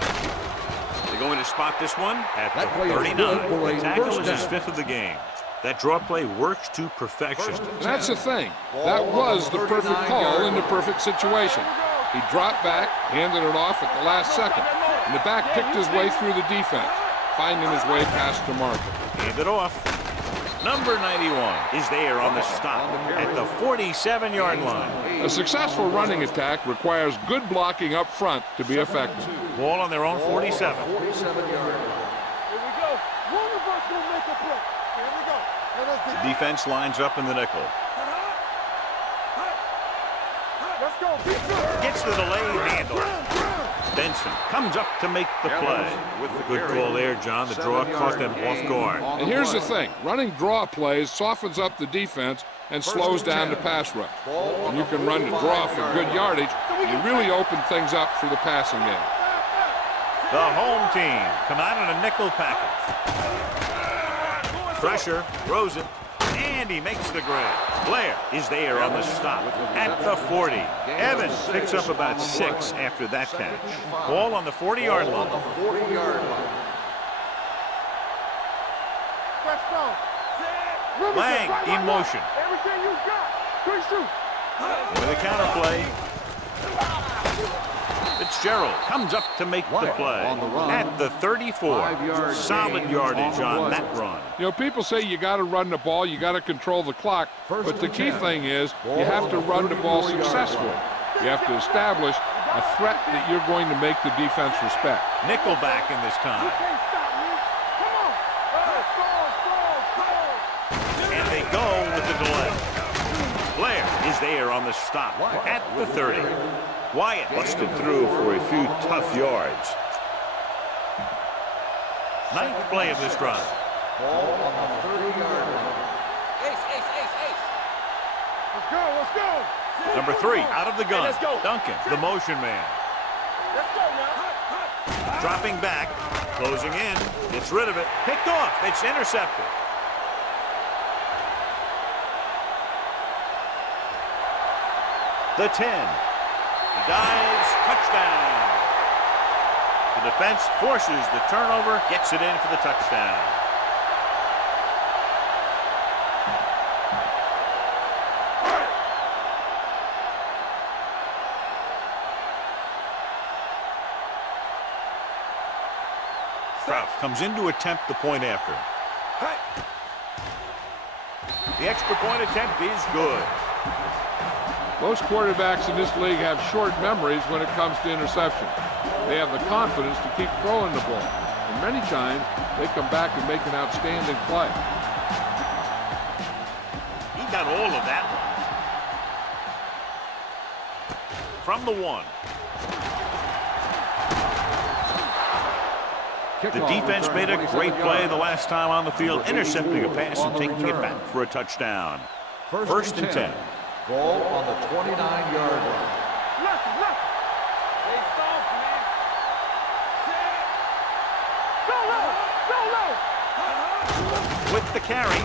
They're going to spot this one at the 39. The tackle is his 5th of the game. That draw play works to perfection. And that's the thing. That was the perfect call in the perfect situation. He dropped back, handed it off at the last second, and the back picked his way through the defense, finding his way past the marker. Hand it off. Number 91 is there on the stop at the 47-yard line. A successful running attack requires good blocking up front to be effective. Ball on their own 47. 47-yard line. Here we go. One of us will make a play. Here we go. The defense lines up in the nickel. Let's go. Gets the delayed handle. Benson comes up to make the play. Good call there, John. The draw caught them off guard. And here's the thing. Running draw plays softens up the defense and slows down the pass rush. When you can run the draw for good yardage, you really open things up for the passing game. The home team come out in a nickel package. Pressure, throws it, and he makes the grab. Blair is there on the stop at the 40. Evans picks up about 6 after that catch. Ball on the 40-yard line. Lang in motion. Everything you got. Good shoot. With a counter play. Fitzgerald comes up to make the play at the 34. Solid yardage on that run. You know, people say you got to run the ball, you got to control the clock, but the key thing is you have to run the ball successfully. You have to establish a threat that you're going to make the defense respect. Nickelback in this time. You can't stop me. Come on. Score. And they go with the delay. Blair is there on the stop at the 30. Wyatt busted through for a few tough yards. 9th play of this drive. Ball on the 30-yard line. Let's go, let's go. Number 3, out of the gun. let's go. Duncan, the motion man. Let's go now. Dropping back, closing in, gets rid of it, picked off, it's intercepted. The 10, he dives, touchdown. The defense forces the turnover, gets it in for the touchdown. Comes in to attempt the point after. The extra point attempt is good. Most quarterbacks in this league have short memories when it comes to interception. They have the confidence to keep throwing the ball. And many times, they come back and make an outstanding play. He got all of that one. From the 1. The defense made a great play the last time on the field, intercepting a pass and taking it back for a touchdown. First and 10. Ball on the 29-yard line. Look. Stay soft, man. Set. Go low. With the carry,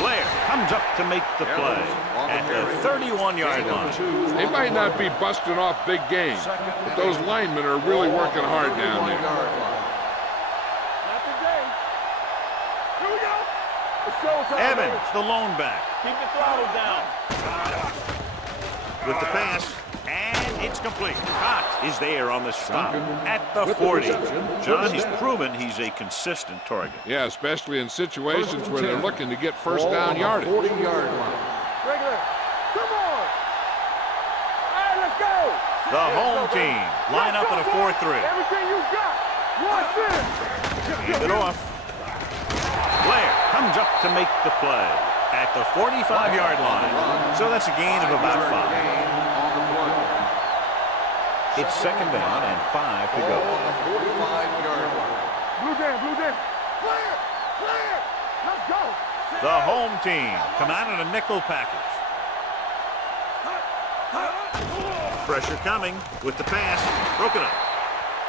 Blair comes up to make the play at the 31-yard line. They might not be busting off big games, but those linemen are really working hard down there. Evans, the lone back. Keep the throttle down. With the pass, and it's complete. Cott is there on the stop at the 40. John, he's proven he's a consistent target. Yeah, especially in situations where they're looking to get first down yardage. 40-yard line. Regular. Come on. All right, let's go. The home team line up in a 4-3. Everything you got. Watch this. Hand it off. Blair comes up to make the play at the 45-yard line. So that's a gain of about 5. It's second down and 5 to go. 45-yard line. Blue down. Clear. Let's go. The home team come out in a nickel package. Pressure coming with the pass. Broken up.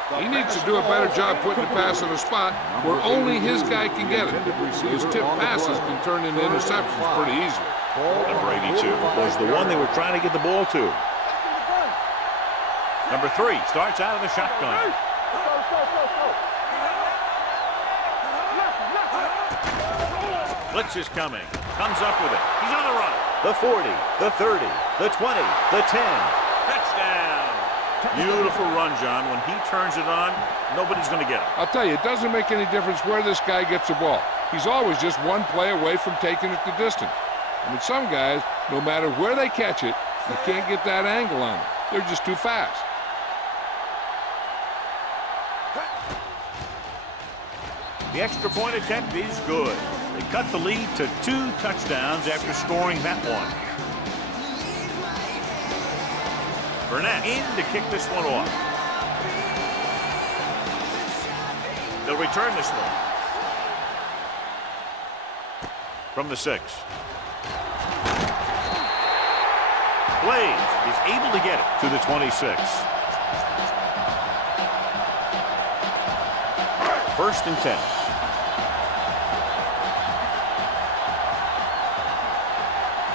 He needs to do a better job putting the pass in a spot where only his guy can get it. Those tip passes can turn into interceptions pretty easily. Number 82 was the one they were trying to get the ball to. Number 3 starts out of the shotgun. Blitz is coming. Comes up with it. He's on the run. The 40, the 30, the 20, the 10. Touchdown. Beautiful run, John. When he turns it on, nobody's going to get it. I'll tell you, it doesn't make any difference where this guy gets the ball. He's always just one play away from taking it the distance. I mean, some guys, no matter where they catch it, you can't get that angle on them. They're just too fast. The extra point attempt is good. They cut the lead to 2 touchdowns after scoring that one. Burnett in to kick this one off. They'll return this one. From the 6. Blaze is able to get it to the 26. First and 10.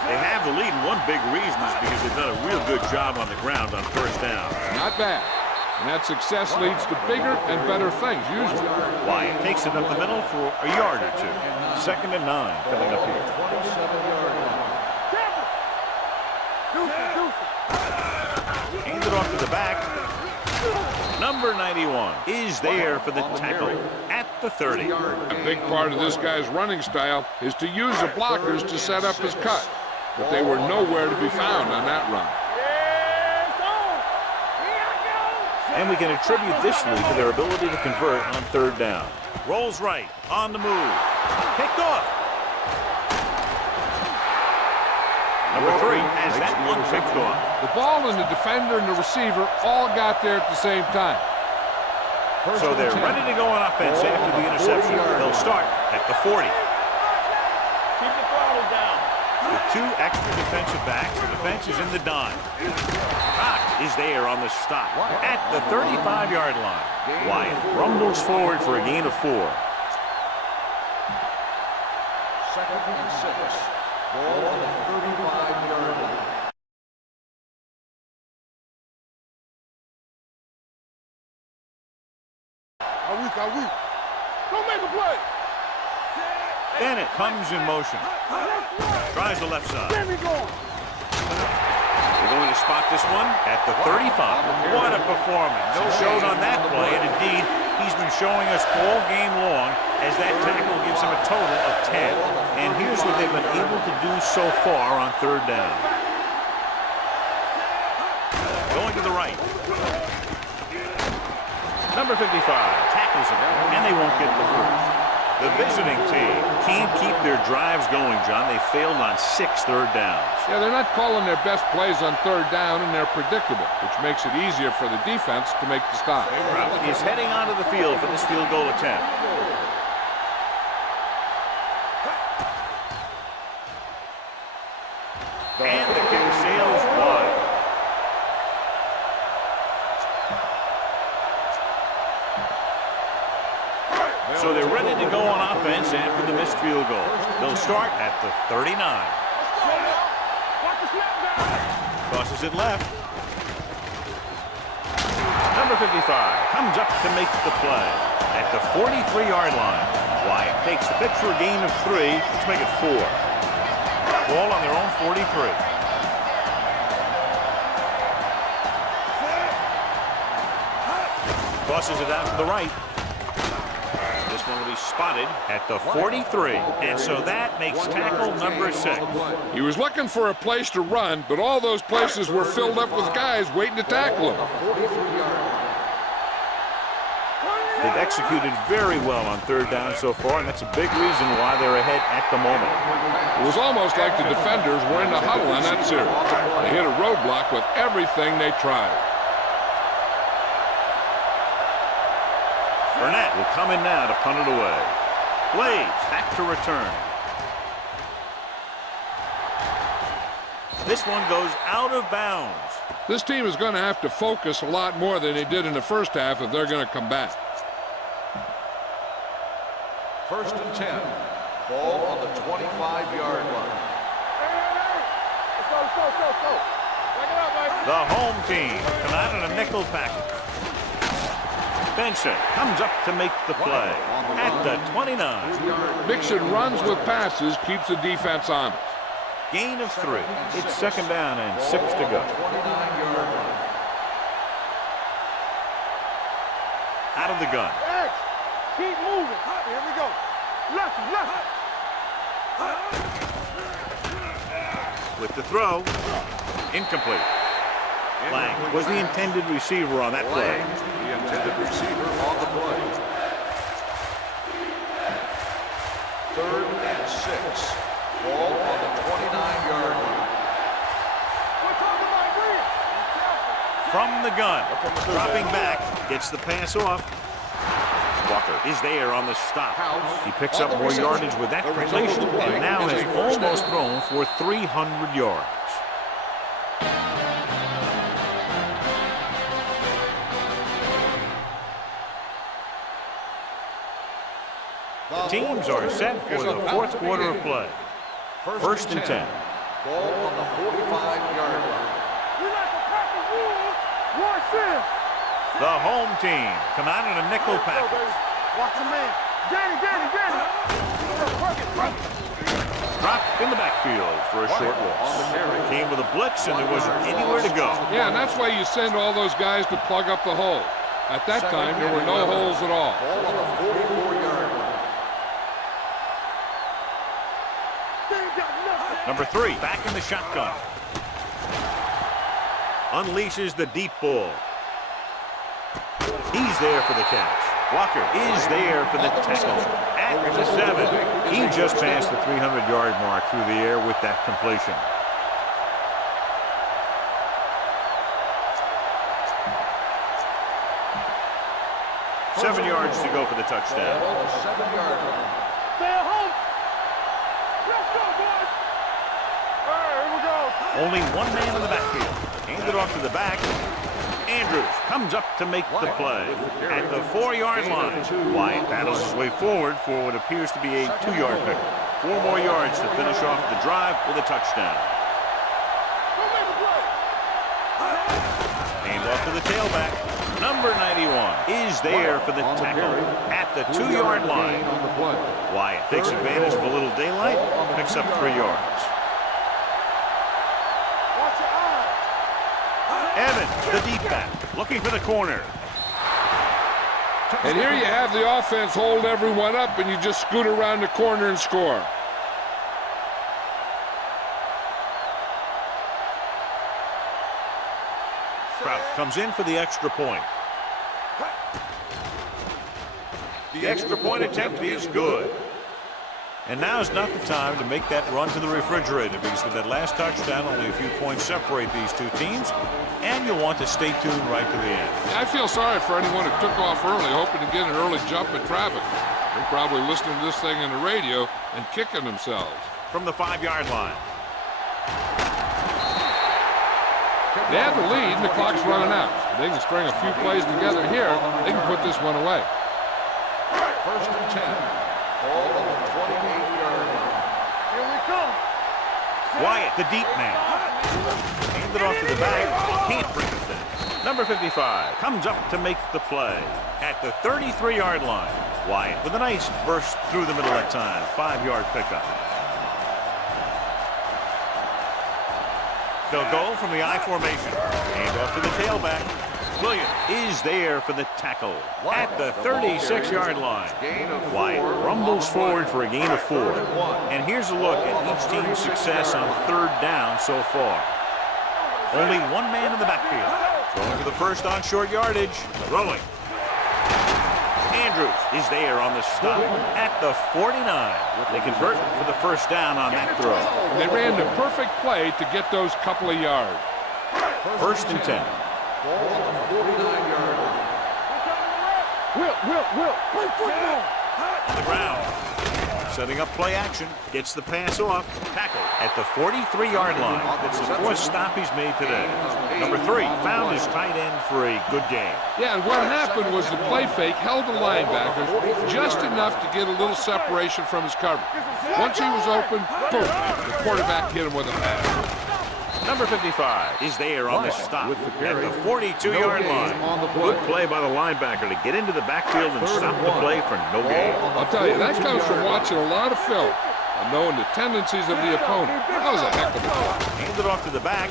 They have the lead, and one big reason is because they've done a real good job on the ground on first down. Not bad. And that success leads to bigger and better things, usually. Wyatt takes it up the middle for a yard or 2. Second and 9 coming up here. 27-yard line. Hand it off to the back. Number 91 is there for the tackle at the 30. A big part of this guy's running style is to use the blockers to set up his cut. But they were nowhere to be found on that run. And we can attribute this lead to their ability to convert on third down. Rolls right, on the move. Picked off. Number 3 has that one picked off. The ball and the defender and the receiver all got there at the same time. So they're ready to go on offense after the interception. They'll start at the 40. Keep the throttle down. With 2 extra defensive backs, the defense is in the dime. Cox is there on the stop at the 35-yard line. Wyatt rumbles forward for a gain of 4. 2nd and 6. Ball on the 35-yard line. Don't make a play. Bennett comes in motion. Tries the left side. Let me go. They're going to spot this one at the 35. What a performance. No showed on that play, and indeed, he's been showing us all game long as that tackle gives him a total of 10. And here's what they've been able to do so far on 3rd down. Going to the right. Number 55 tackles him, and they won't get the first. The visiting team can't keep their drives going, John. They failed on 6 3rd downs. Yeah, they're not calling their best plays on 3rd down, and they're predictable, which makes it easier for the defense to make the stop. He's heading onto the field for this field goal attempt. And the kick sails wide. So they're ready to go on offense after the missed field goal. They'll start at the 39. Crosses it left. Number 55 comes up to make the play at the 43-yard line. Wyatt takes the pitch for a gain of 3. Let's make it 4. Ball on their own 43. Crosses it out to the right. This one will be spotted at the 43. And so that makes tackle number 6. He was looking for a place to run, but all those places were filled up with guys waiting to tackle him. They've executed very well on 3rd down so far, and that's a big reason why they're ahead at the moment. It was almost like the defenders were in the huddle on that series. They hit a roadblock with everything they tried. Burnett will come in now to punt it away. Blades back to return. This one goes out of bounds. This team is going to have to focus a lot more than they did in the first half if they're going to come back. 1st and 10. Ball on the 25-yard line. Let's go. Bring it up, baby. The home team come out in a nickel package. Benson comes up to make the play at the 29. Mixon runs with passes, keeps the defense honest. Gain of 3. It's 2nd down and 6 to go. Out of the gun. X. Keep moving. Here we go. Left. With the throw. Incomplete. Lang was the intended receiver on that play. The intended receiver on the play. 3rd and 6. Ball on the 29-yard line. From the gun. Dropping back. Gets the pass off. Walker is there on the stop. He picks up more yardage with that completion and now has almost thrown for 300 yards. The teams are set for the 4th quarter of play. 1st and 10. Ball on the 45-yard line. The home team come out in a nickel package. Watch the man. Danny. Dropped in the backfield for a short loss. Came with a blitz and there wasn't anywhere to go. Yeah, and that's why you send all those guys to plug up the hole. At that time, there were no holes at all. Ball on the 44-yard line. Number 3, back in the shotgun. Unleashes the deep ball. He's there for the catch. Walker is there for the tackle. At the 7. He just passed the 300-yard mark through the air with that completion. 7 yards to go for the touchdown. Ball on the 7-yard line. Stay at home. Let's go, boys. All right, here we go. Only one man in the backfield. Handed off to the back. Andrews comes up to make the play. At the 4-yard line, Wyatt battles his way forward for what appears to be a 2-yard pickup. 4 more yards to finish off the drive with a touchdown. Hand off to the tailback. Number 91 is there for the tackle at the 2-yard line. Wyatt takes advantage of a little daylight, picks up 3 yards. Evans, the deep back, looking for the corner. And here you have the offense hold everyone up, and you just scoot around the corner and score. Kraus comes in for the extra point. The extra point attempt is good. And now is not the time to make that run to the refrigerator, because with that last touchdown, only a few points separate these two teams, and you'll want to stay tuned right to the end. I feel sorry for anyone who took off early, hoping to get an early jump in traffic. They're probably listening to this thing on the radio and kicking themselves. From the 5-yard line. They have the lead, and the clock's running out. If they can string a few plays together here, they can put this one away. First and 10. Ball on the 28-yard line. Here we come. Wyatt, the deep man. Handed off to the back. Can't bring it down. Number 55 comes up to make the play at the 33-yard line. Wyatt with a nice burst through the middle that time. 5-yard pickup. They'll go from the I formation. Hand off to the tailback. Williams is there for the tackle at the 36-yard line. Wyatt rumbles forward for a gain of 4. And here's a look at each team's success on 3rd down so far. Only one man in the backfield. Going for the first on short yardage. Throwing. Andrews is there on the stop at the 49. They convert for the first down on that throw. They ran the perfect play to get those couple of yards. First and 10. Ball on the 49-yard line. Will, play football. On the ground. Setting up play action. Gets the pass off. Tackle at the 43-yard line. That's the 4th stop he's made today. Number 3 found his tight end for a good game. Yeah, and what happened was the play fake held the linebacker just enough to get a little separation from his coverage. Once he was open, boom, the quarterback hit him with a pass. Number 55 is there on the stop at the 42-yard line. Good play by the linebacker to get into the backfield and stop the play for no gain. I'll tell you, that comes from watching a lot of film and knowing the tendencies of the opponent. That was a heck of a play. Handed off to the back.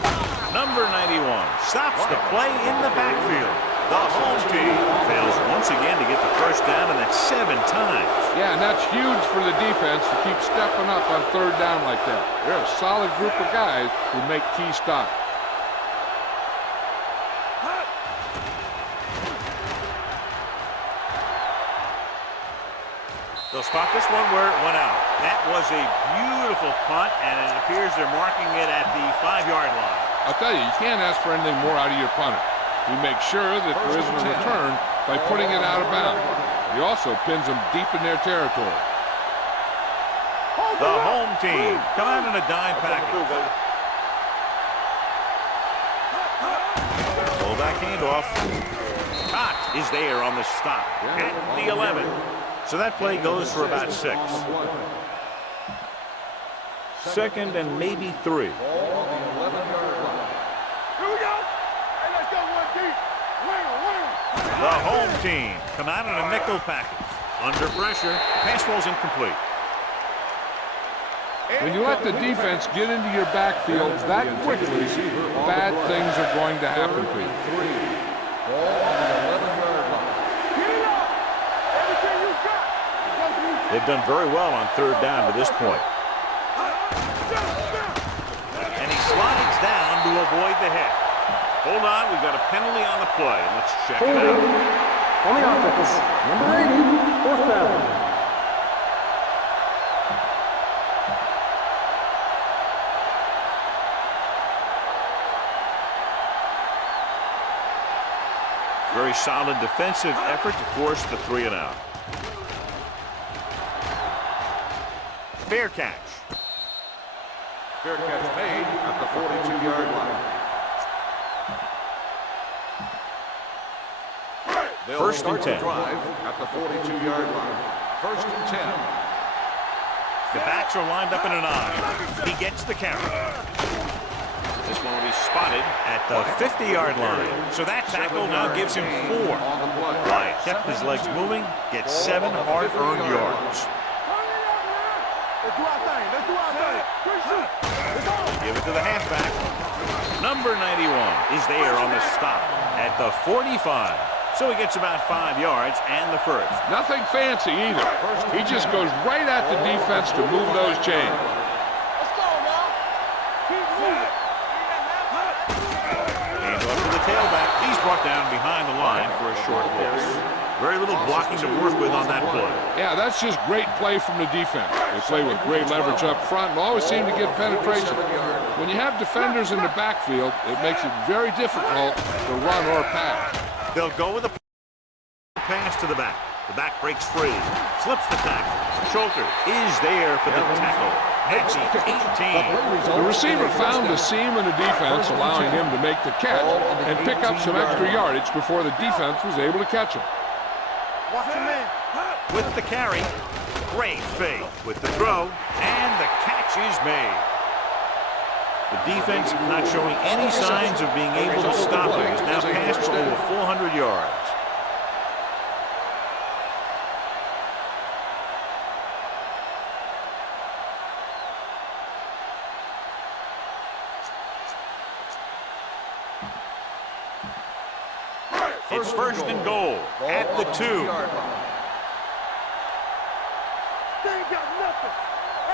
Number 91 stops the play in the backfield. The home team fails once again to get the first down, and that's 7 times. Yeah, and that's huge for the defense to keep stepping up on 3rd down like that. They're a solid group of guys who make key stops. They'll spot this one where it went out. That was a beautiful punt, and it appears they're marking it at the 5-yard line. I'll tell you, you can't ask for anything more out of your punter. He makes sure that there isn't a return by putting it out of bounds. He also pins them deep in their territory. The home team come out in a dime package. Fullback handoff. Cox is there on the stop at the 11. So that play goes for about 6. 2nd and maybe 3. Here we go. Hey, let's go one deep. Wing. The home team come out in a nickel package. Under pressure. Pass ball's incomplete. When you let the defense get into your backfield that quickly, bad things are going to happen to you. Ball on the 11-yard line. Get it up. Everything you got. They've done very well on 3rd down to this point. And he slides down to avoid the hit. Hold on, we've got a penalty on the play. Let's check it out. On the offense, number 80, 4th down. Very solid defensive effort to force the 3 and out. Fair catch. Fair catch made at the 42-yard line. First and 10. Drive at the 42-yard line. First and 10. The backs are lined up in an I. He gets the carry. This one will be spotted at the 50-yard line. So that tackle now gives him 4. Wyatt kept his legs moving, gets 7 hard-earned yards. Let's do our thing. Let's do our thing. Give it to the halfback. Number 91 is there on the stop at the 45. So he gets about 5 yards and the first. Nothing fancy either. He just goes right at the defense to move those chains. Let's go, y'all. Keep moving. Hands off to the tailback. He's brought down behind the line for a short loss. Very little blocking to work with on that play. Yeah, that's just great play from the defense. They play with great leverage up front and always seem to get penetration. When you have defenders in the backfield, it makes it very difficult to run or pass. They'll go with a pass to the back. The back breaks free. Slips the tackle. Schulter is there for the tackle. That's 18. The receiver found the seam in the defense, allowing him to make the catch and pick up some extra yardage before the defense was able to catch him. Watch your man. With the carry, great fake with the throw, and the catch is made. The defense not showing any signs of being able to stop him. He's now passed for over 400 yards. It's first and goal at the 2. They ain't got nothing.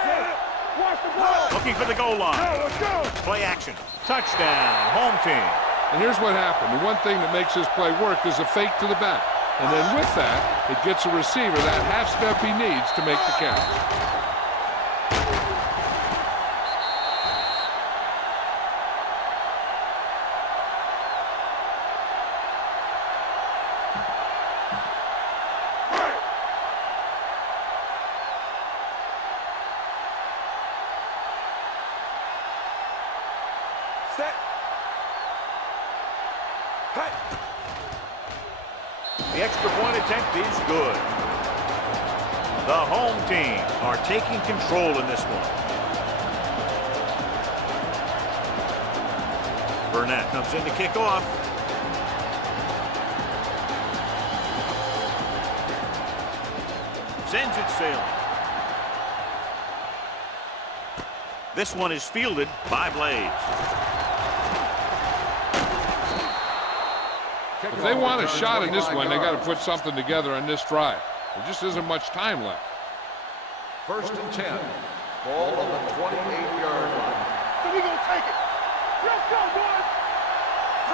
Hey, watch the ball. Looking for the goal line. Let's go. Play action. Touchdown. Home team. And here's what happened. The one thing that makes this play work is a fake to the back. And then with that, it gets a receiver that half step he needs to make the catch. Set. Hey. The extra point attempt is good. The home team are taking control in this one. Burnett comes in to kick off. Sends it sailing. This one is fielded by Blades. If they want a shot in this one, they got to put something together on this drive. There just isn't much time left. First and 10. Ball on the 28-yard line. So we gonna take it. Let's go, boys.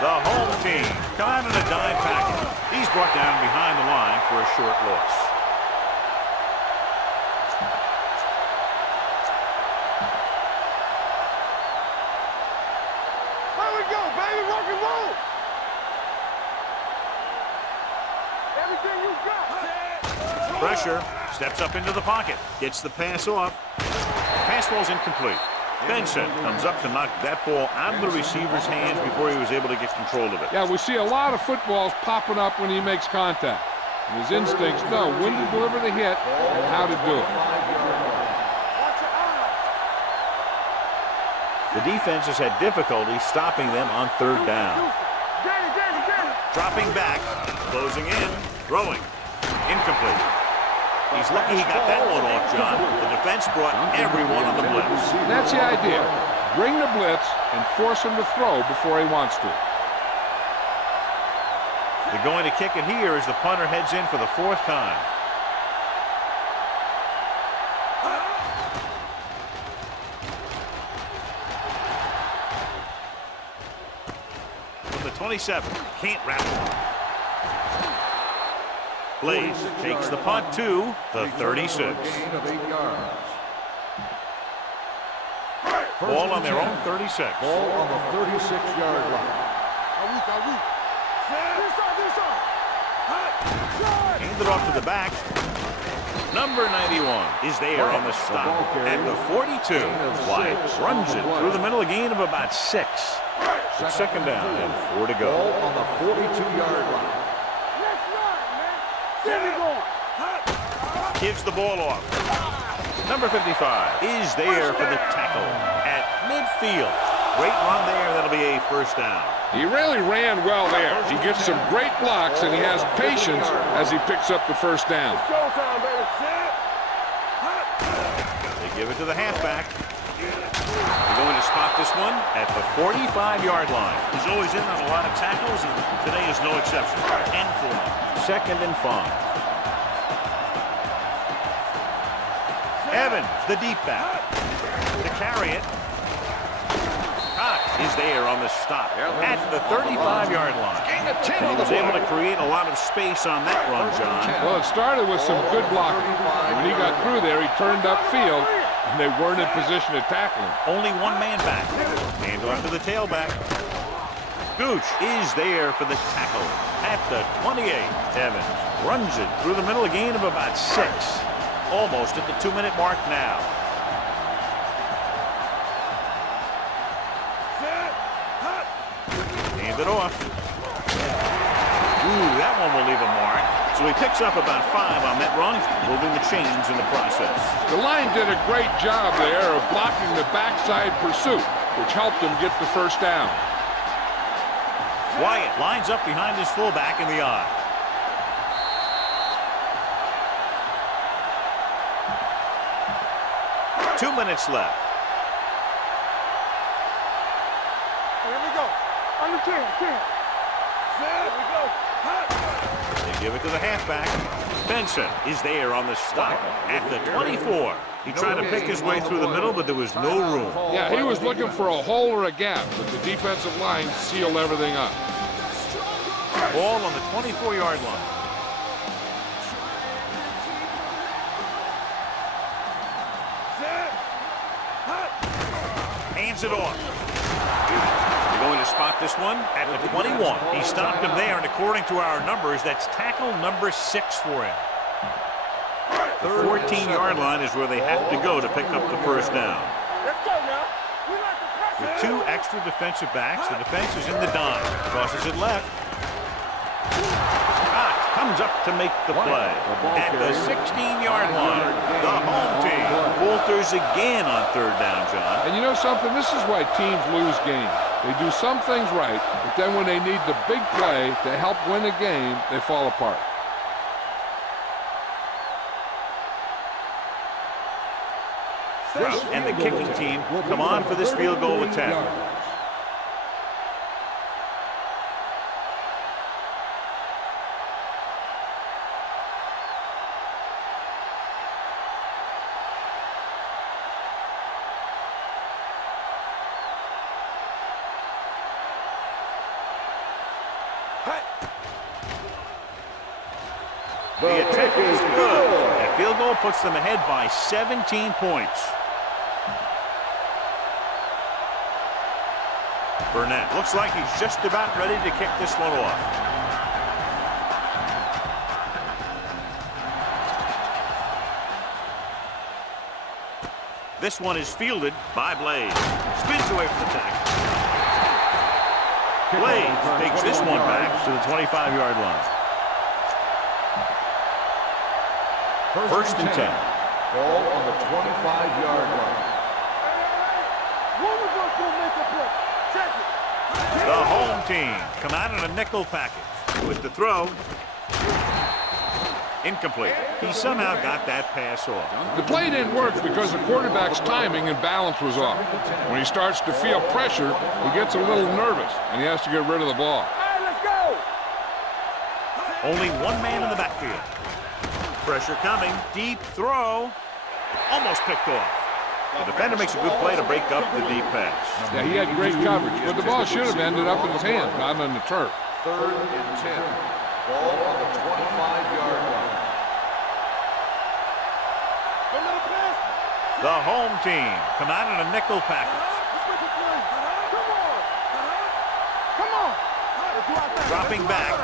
The home team come out in a dime package. He's brought down behind the line for a short loss. There we go, baby. Rock and roll. Everything you got. Pressure, steps up into the pocket, gets the pass off. Pass ball's incomplete. Benson comes up to knock that ball out of the receiver's hands before he was able to get control of it. Yeah, we see a lot of footballs popping up when he makes contact. And his instincts know when to deliver the hit and how to do it. Watch your eyes. The defense has had difficulty stopping them on third down. Get it. Dropping back, closing in, throwing. Incomplete. He's lucky he got that one off, John. The defense brought everyone on the blitz. And that's the idea. Bring the blitz and force him to throw before he wants to. They're going to kick it here as the punter heads in for the 4th time. From the 27, can't wrap it. Blaze takes the punt to the 36. Gain of 8 yards. Ball on their own 36. Ball on the 36-yard line. This side. Hand it off to the back. Number 91 is there on the stop. At the 42, Wyatt runs it through the middle, a gain of about 6. It's second down and 4 to go. Ball on the 42-yard line. Gives the ball off. Number 55 is there for the tackle at midfield. Great run there. That'll be a first down. He really ran well there. He gets some great blocks, and he has patience as he picks up the first down. They give it to the halfback. They're going to spot this one at the 45-yard line. He's always in on a lot of tackles, and today is no exception. 10-4. Second and 5. Evans, the deep back. To carry it. Cox is there on the stop at the 35-yard line. He was able to create a lot of space on that run, John. Well, it started with some good blocking. When he got through there, he turned upfield, and they weren't in position to tackle him. Only one man back. Hand off to the tailback. Gooch is there for the tackle at the 28. Evans runs it through the middle, a gain of about 6. Almost at the 2-minute mark now. Hand it off. Ooh, that one will leave a mark. So he picks up about 5 on that run, moving the chains in the process. The line did a great job there of blocking the backside pursuit, which helped him get the first down. Wyatt lines up behind his fullback in the eye. Two minutes left. Here we go. Under 10. Here we go. They give it to the halfback. Benson is there on the stop at the 24. He tried to pick his way through the middle, but there was no room. Yeah, he was looking for a hole or a gap, but the defensive line sealed everything up. Ball on the 24-yard line. Hands it off. They're going to spot this one at the 21. He stopped him there, and according to our numbers, that's tackle number 6 for him. The 14-yard line is where they have to go to pick up the first down. Let's go now. We like the pressure. With 2 extra defensive backs, the defense is in the dime. Crosses it left. Cox comes up to make the play. At the 16-yard line, the home team falters again on third down, John. And you know something? This is why teams lose games. They do some things right, but then when they need the big play to help win a game, they fall apart. And the kicking team will come on for this field goal attempt. The attempt is good. That field goal puts them ahead by 17 points. Burnett looks like he's just about ready to kick this one off. This one is fielded by Blaze. Spins away from the tackle. Blaze takes this one back to the 25-yard line. First and 10. Ball on the 25-yard line. One of us will make a play. Check it. The home team come out in a nickel package. With the throw. Incomplete. He somehow got that pass off. The play didn't work because the quarterback's timing and balance was off. When he starts to feel pressure, he gets a little nervous, and he has to get rid of the ball. All right, let's go. Only one man in the backfield. Pressure coming. Deep throw. Almost picked off. The defender makes a good play to break up the deep pass. Yeah, he had great coverage, but the ball should have ended up in his hand, not on the turf. Third and 10. Ball on the 25-yard line. The home team come out in a nickel package. Come on. Dropping back.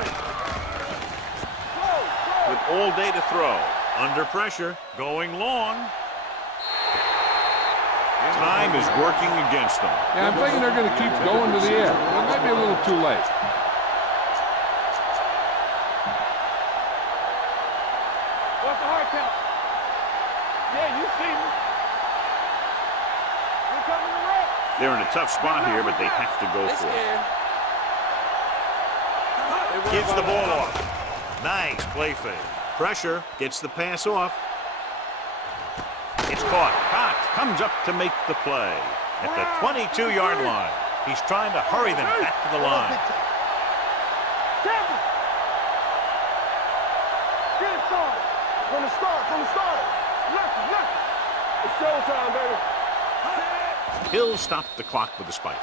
with all day to throw. Under pressure, going long. Time is working against them. Yeah, I'm thinking they're going to keep going to the air. It might be a little too late. What's the hard count? Yeah, you see me. We're coming to wreck. They're in a tough spot here, but they have to go for it. Gives the ball off. Nice play fake. Pressure, gets the pass off. It's caught. Comes up to make the play at the 22-yard line. He's trying to hurry them back to the line. Get it started. From the start. Look. It's showtime, baby. He'll stop the clock with a spike.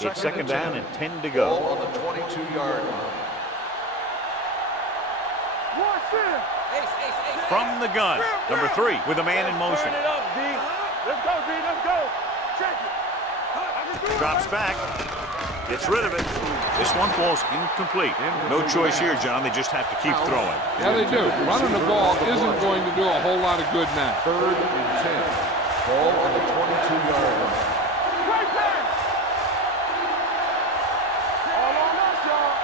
It's second down and 10 to go. Ball on the 22-yard line. From the gun, number 3 with a man in motion. Turn it up, D. Let's go. Check it. Drops back. Gets rid of it. This one falls incomplete. No choice here, John. They just have to keep throwing. Yeah, they do. Running the ball isn't going to do a whole lot of good now. 3rd and 10. Ball on the 22-yard line. Great pass. All on us, y'all.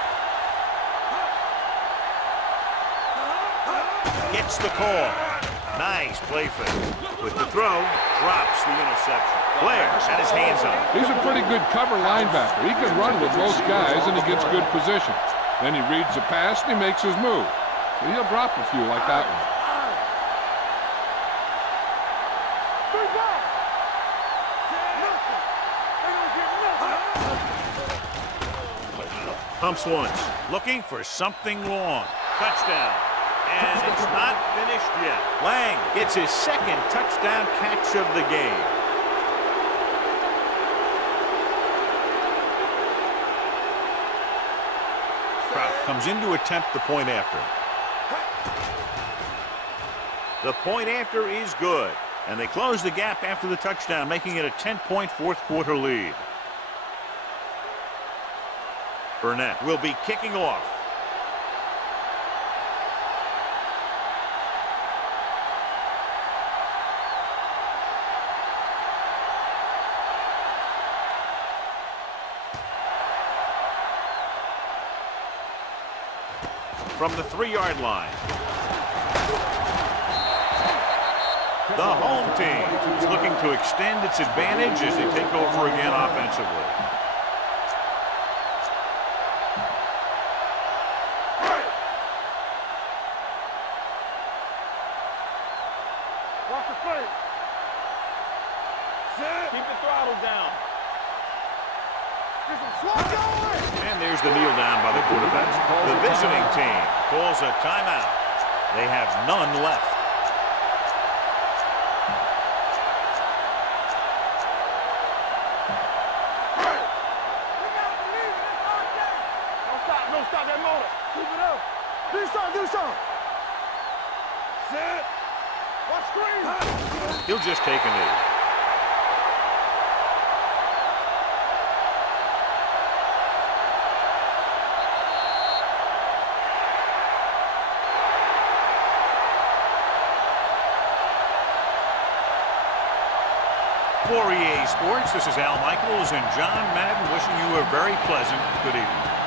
Gets the call. Nice play fake. With the throw, drops the interception. Blair had his hands on it. He's a pretty good cover linebacker. He can run with most guys, and he gets good position. Then he reads the pass, and he makes his move. But he'll drop a few like that one. Pumps once. Looking for something long. Touchdown. And it's not finished yet. Lang gets his second touchdown catch of the game. Kraft comes in to attempt the point after. The point after is good. And they close the gap after the touchdown, making it a 10-point fourth-quarter lead. Burnett will be kicking off. From the 3-yard line. The home team is looking to extend its advantage as they take over again offensively. Watch the play. Keep the throttle down. Get some swat going. And there's the kneel down by the quarterback. The visiting team calls a timeout. They have none left. Don't stop that motor. Keep it up. Do something. Set. Watch screen. He'll just take a knee. For EA Sports, this is Al Michaels and John Madden wishing you a very pleasant good evening.